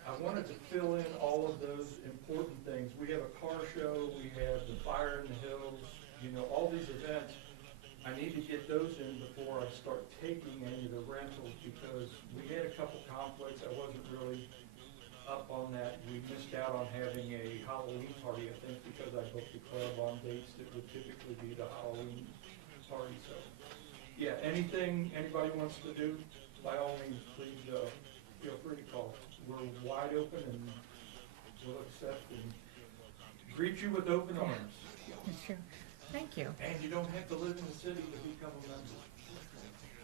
I wanted to fill in all of those important things. We have a car show, we have the Fire in the Hills, you know, all these events. I need to get those in before I start taking any of the rentals, because we had a couple conflicts. I wasn't really up on that. We missed out on having a Halloween party, I think, because I booked the club on dates that would typically be the Halloween party. So, yeah, anything anybody wants to do, by all means, please feel free to call. We're wide open and we'll accept and greet you with open arms. That's true. Thank you. And you don't have to live in the city to become a member.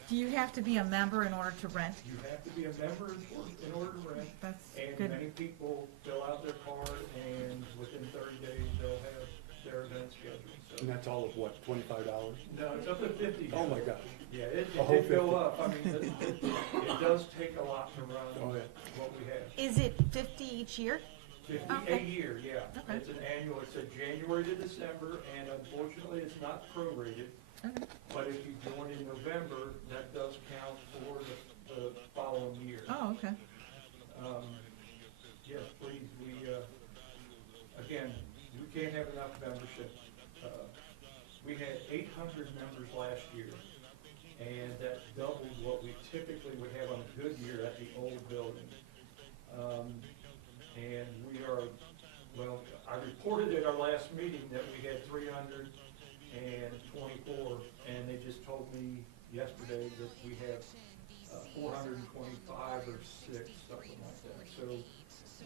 Do you have to be a member in order to rent? You have to be a member in order to rent. That's And good. many people fill out their card, and within 30 days, they'll have their event scheduled. And that's all of what, $25? No, it's up to 50. Oh my gosh. Yeah, it A whole did go 50. up. I mean, it does take a lot to run Oh, yeah. what we have. Is it 50 each year? 50 Okay. a year, yeah. Okay. It's an annual, it's a January to December, and unfortunately, it's not prorated. Okay. But if you join in November, that does count for the following year. Oh, okay. Yes, please, again, we can't have enough membership. We had 800 members last year, and that doubled what we typically would have on a good year at the old building. And we are, well, I reported at our last meeting that we had 324, and they just told me yesterday that we have 425 or 6, something like that. So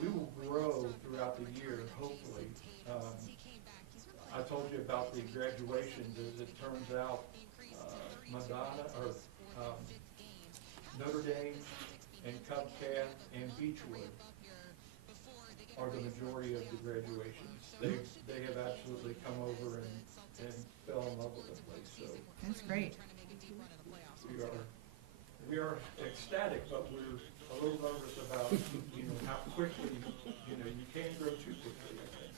we will grow throughout the year, hopefully. I told you about the graduations. As it turns out, Madonna, or Notre Dame, and Cubcat, and Beechwood are the majority of the graduations. They have absolutely come over and fell in love with the place. So That's great. we are ecstatic, but we're a little nervous about, how quickly, you can't grow too quickly, I think.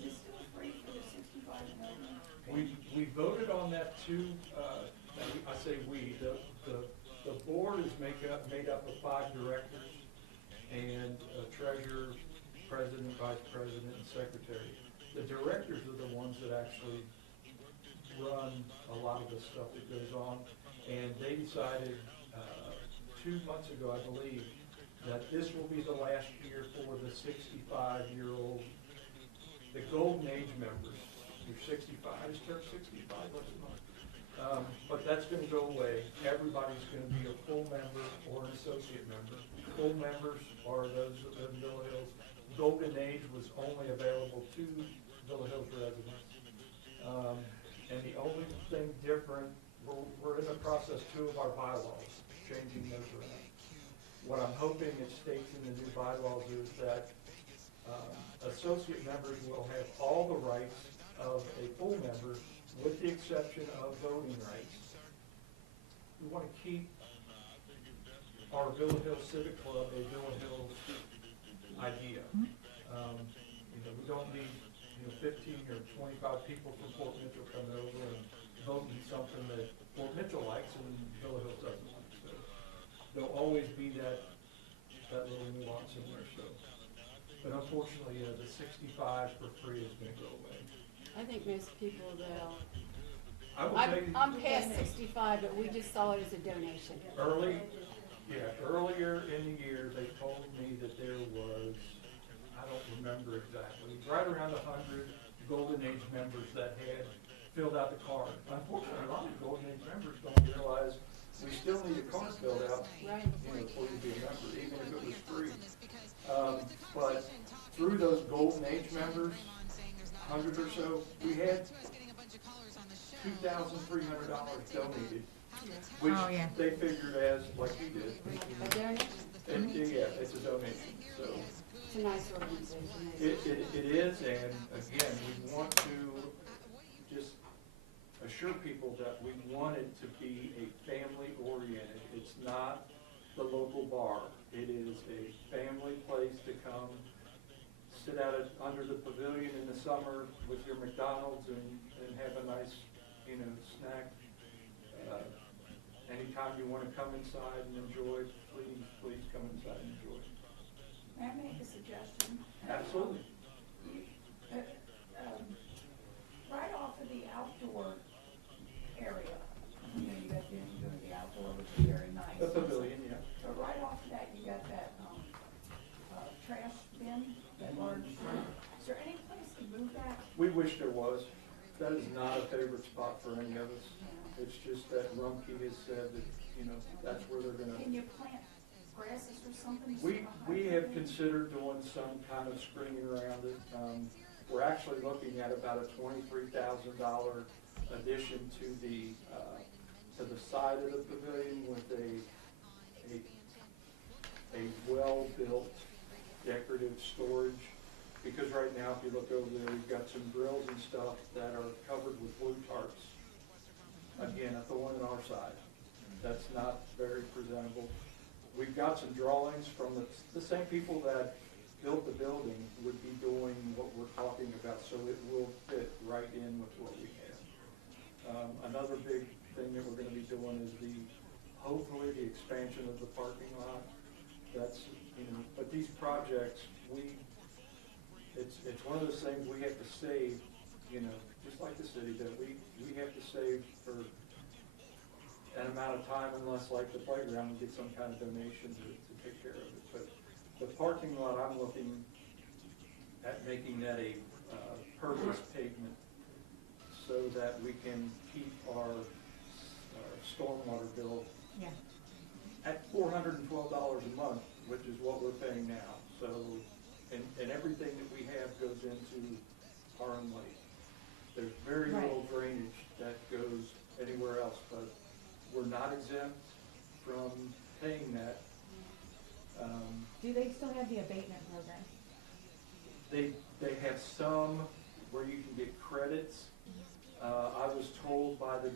Is it still free for the 65 and over? We voted on that too, I say we, the board is made up of 5 directors and a treasurer, president, vice president, and secretary. The directors are the ones that actually run a lot of the stuff that goes on, and they decided 2 months ago, I believe, that this will be the last year for the 65-year-old, the golden age members. You're 65, I just turned 65 last month. But that's gonna go away. Everybody's gonna be a full member or an associate member. Full members are those that live in Villa Hills. Golden age was only available to Villa Hills residents. And the only thing different, we're in the process too of our bylaws, changing those around. What I'm hoping it states in the new bylaws is that associate members will have all the rights of a full member, with the exception of voting rights. We want to keep our Villa Hills Civic Club a Villa Hills idea. We don't need 15 or 25 people from Fort Mitchell coming over and voting something that Fort Mitchell likes and Villa Hills doesn't like. So there'll always be that little nuance in there. So, but unfortunately, the 65 for free is going to go away. I think most people though, I will tell you, I'm past 65, but we just saw it as a donation. earlier in the year, they told me that there was, I don't remember exactly, right around 100 Golden Age members that had filled out the card. Unfortunately, a lot of Golden Age members don't realize we still need a card filled out, Right. before you be a member, even if it was free. But through those Golden Age members, 100 or so, we had $2,300 donated, which Oh, yeah. they figured as, like you did. A donation? Yeah, it's a donation, so. It's a nice organization. It is, and again, we want to just assure people that we want it to be a family-oriented. It's not the local bar. It is a family place to come, sit out under the pavilion in the summer with your McDonald's and have a nice, snack. Anytime you want to come inside and enjoy, please come inside and enjoy. May I make a suggestion? Absolutely. Right off of the outdoor area, you got the outdoor, which is very nice. The pavilion, yeah. So right off of that, you got that, trash bin, that large, is there any place to move that? We wish there was. That is not a favorite spot for any of us. It's just that Rumpke has said that, that's where they're gonna. Can you plant grasses or something? We have considered doing some kind of screening around it. We're actually looking at about a $23,000 addition to the side of the pavilion with a well-built decorative storage. Because right now, if you look over there, we've got some grills and stuff that are covered with blue tarps. Again, a thorn in our side. That's not very presentable. We've got some drawings from the same people that built the building would be doing what we're talking about, so it will fit right in with what we have. Another big thing that we're gonna be doing is hopefully the expansion of the parking lot. That's, but these projects, it's one of those things we have to save, just like the city, that we have to save for an amount of time unless, like the playground, we get some kind of donation to take care of it. But the parking lot, I'm looking at making that a purpose pavement so that we can keep our stormwater bill Yeah. at $412 a month, which is what we're paying now. So, and everything that we have goes into Harlem Lake. There's very little drainage that goes anywhere else, but we're not exempt from paying that. Do they still have the abatement program? They have some where you can get credits. I was told by the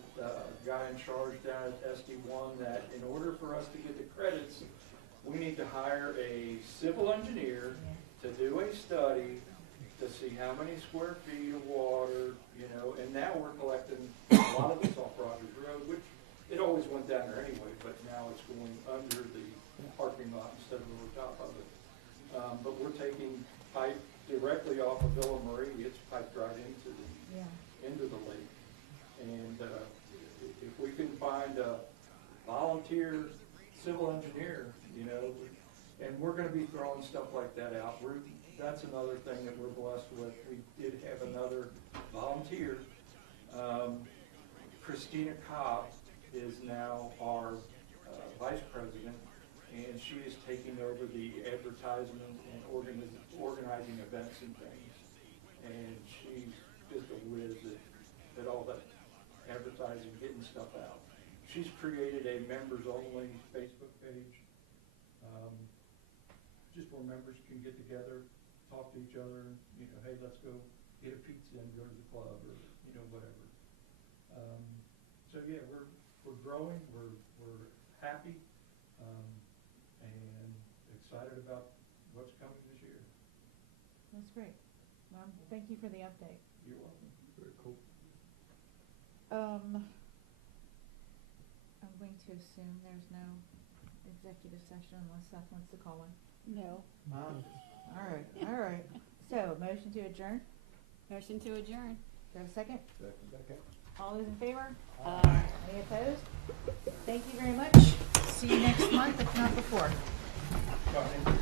guy in charge down at SD1 that in order for us to get the credits, we need to hire a civil engineer to do a study to see how many square feet of water, and now we're collecting a lot of this off Rogers Road, which it always went down there anyway, but now it's going under the parking lot instead of over top of it. But we're taking pipe directly off of Villa Marie. It's piped right into the lake. And if we can find a volunteer civil engineer, and we're going to be throwing stuff like that out. That's another thing that we're blessed with. We did have another volunteer. Christina Cobb is now our vice president, and she is taking over the advertisement and organizing events and things. And she's just a whiz at all that advertising, getting stuff out. She's created a members-only Facebook page, just where members can get together, talk to each other, hey, let's go get a pizza and go to the club, or whatever. So yeah, we're growing, we're happy, and excited about what's coming this year. That's great. Thank you for the update. You're welcome. Very cool. I'm going to assume there's no executive session unless Seth wants to call one. No. All right. So, motion to adjourn? Motion to adjourn. Do I have a second? Second. All those in favor? Aye. Any opposed? Thank you very much. See you next month, if not before. Fine.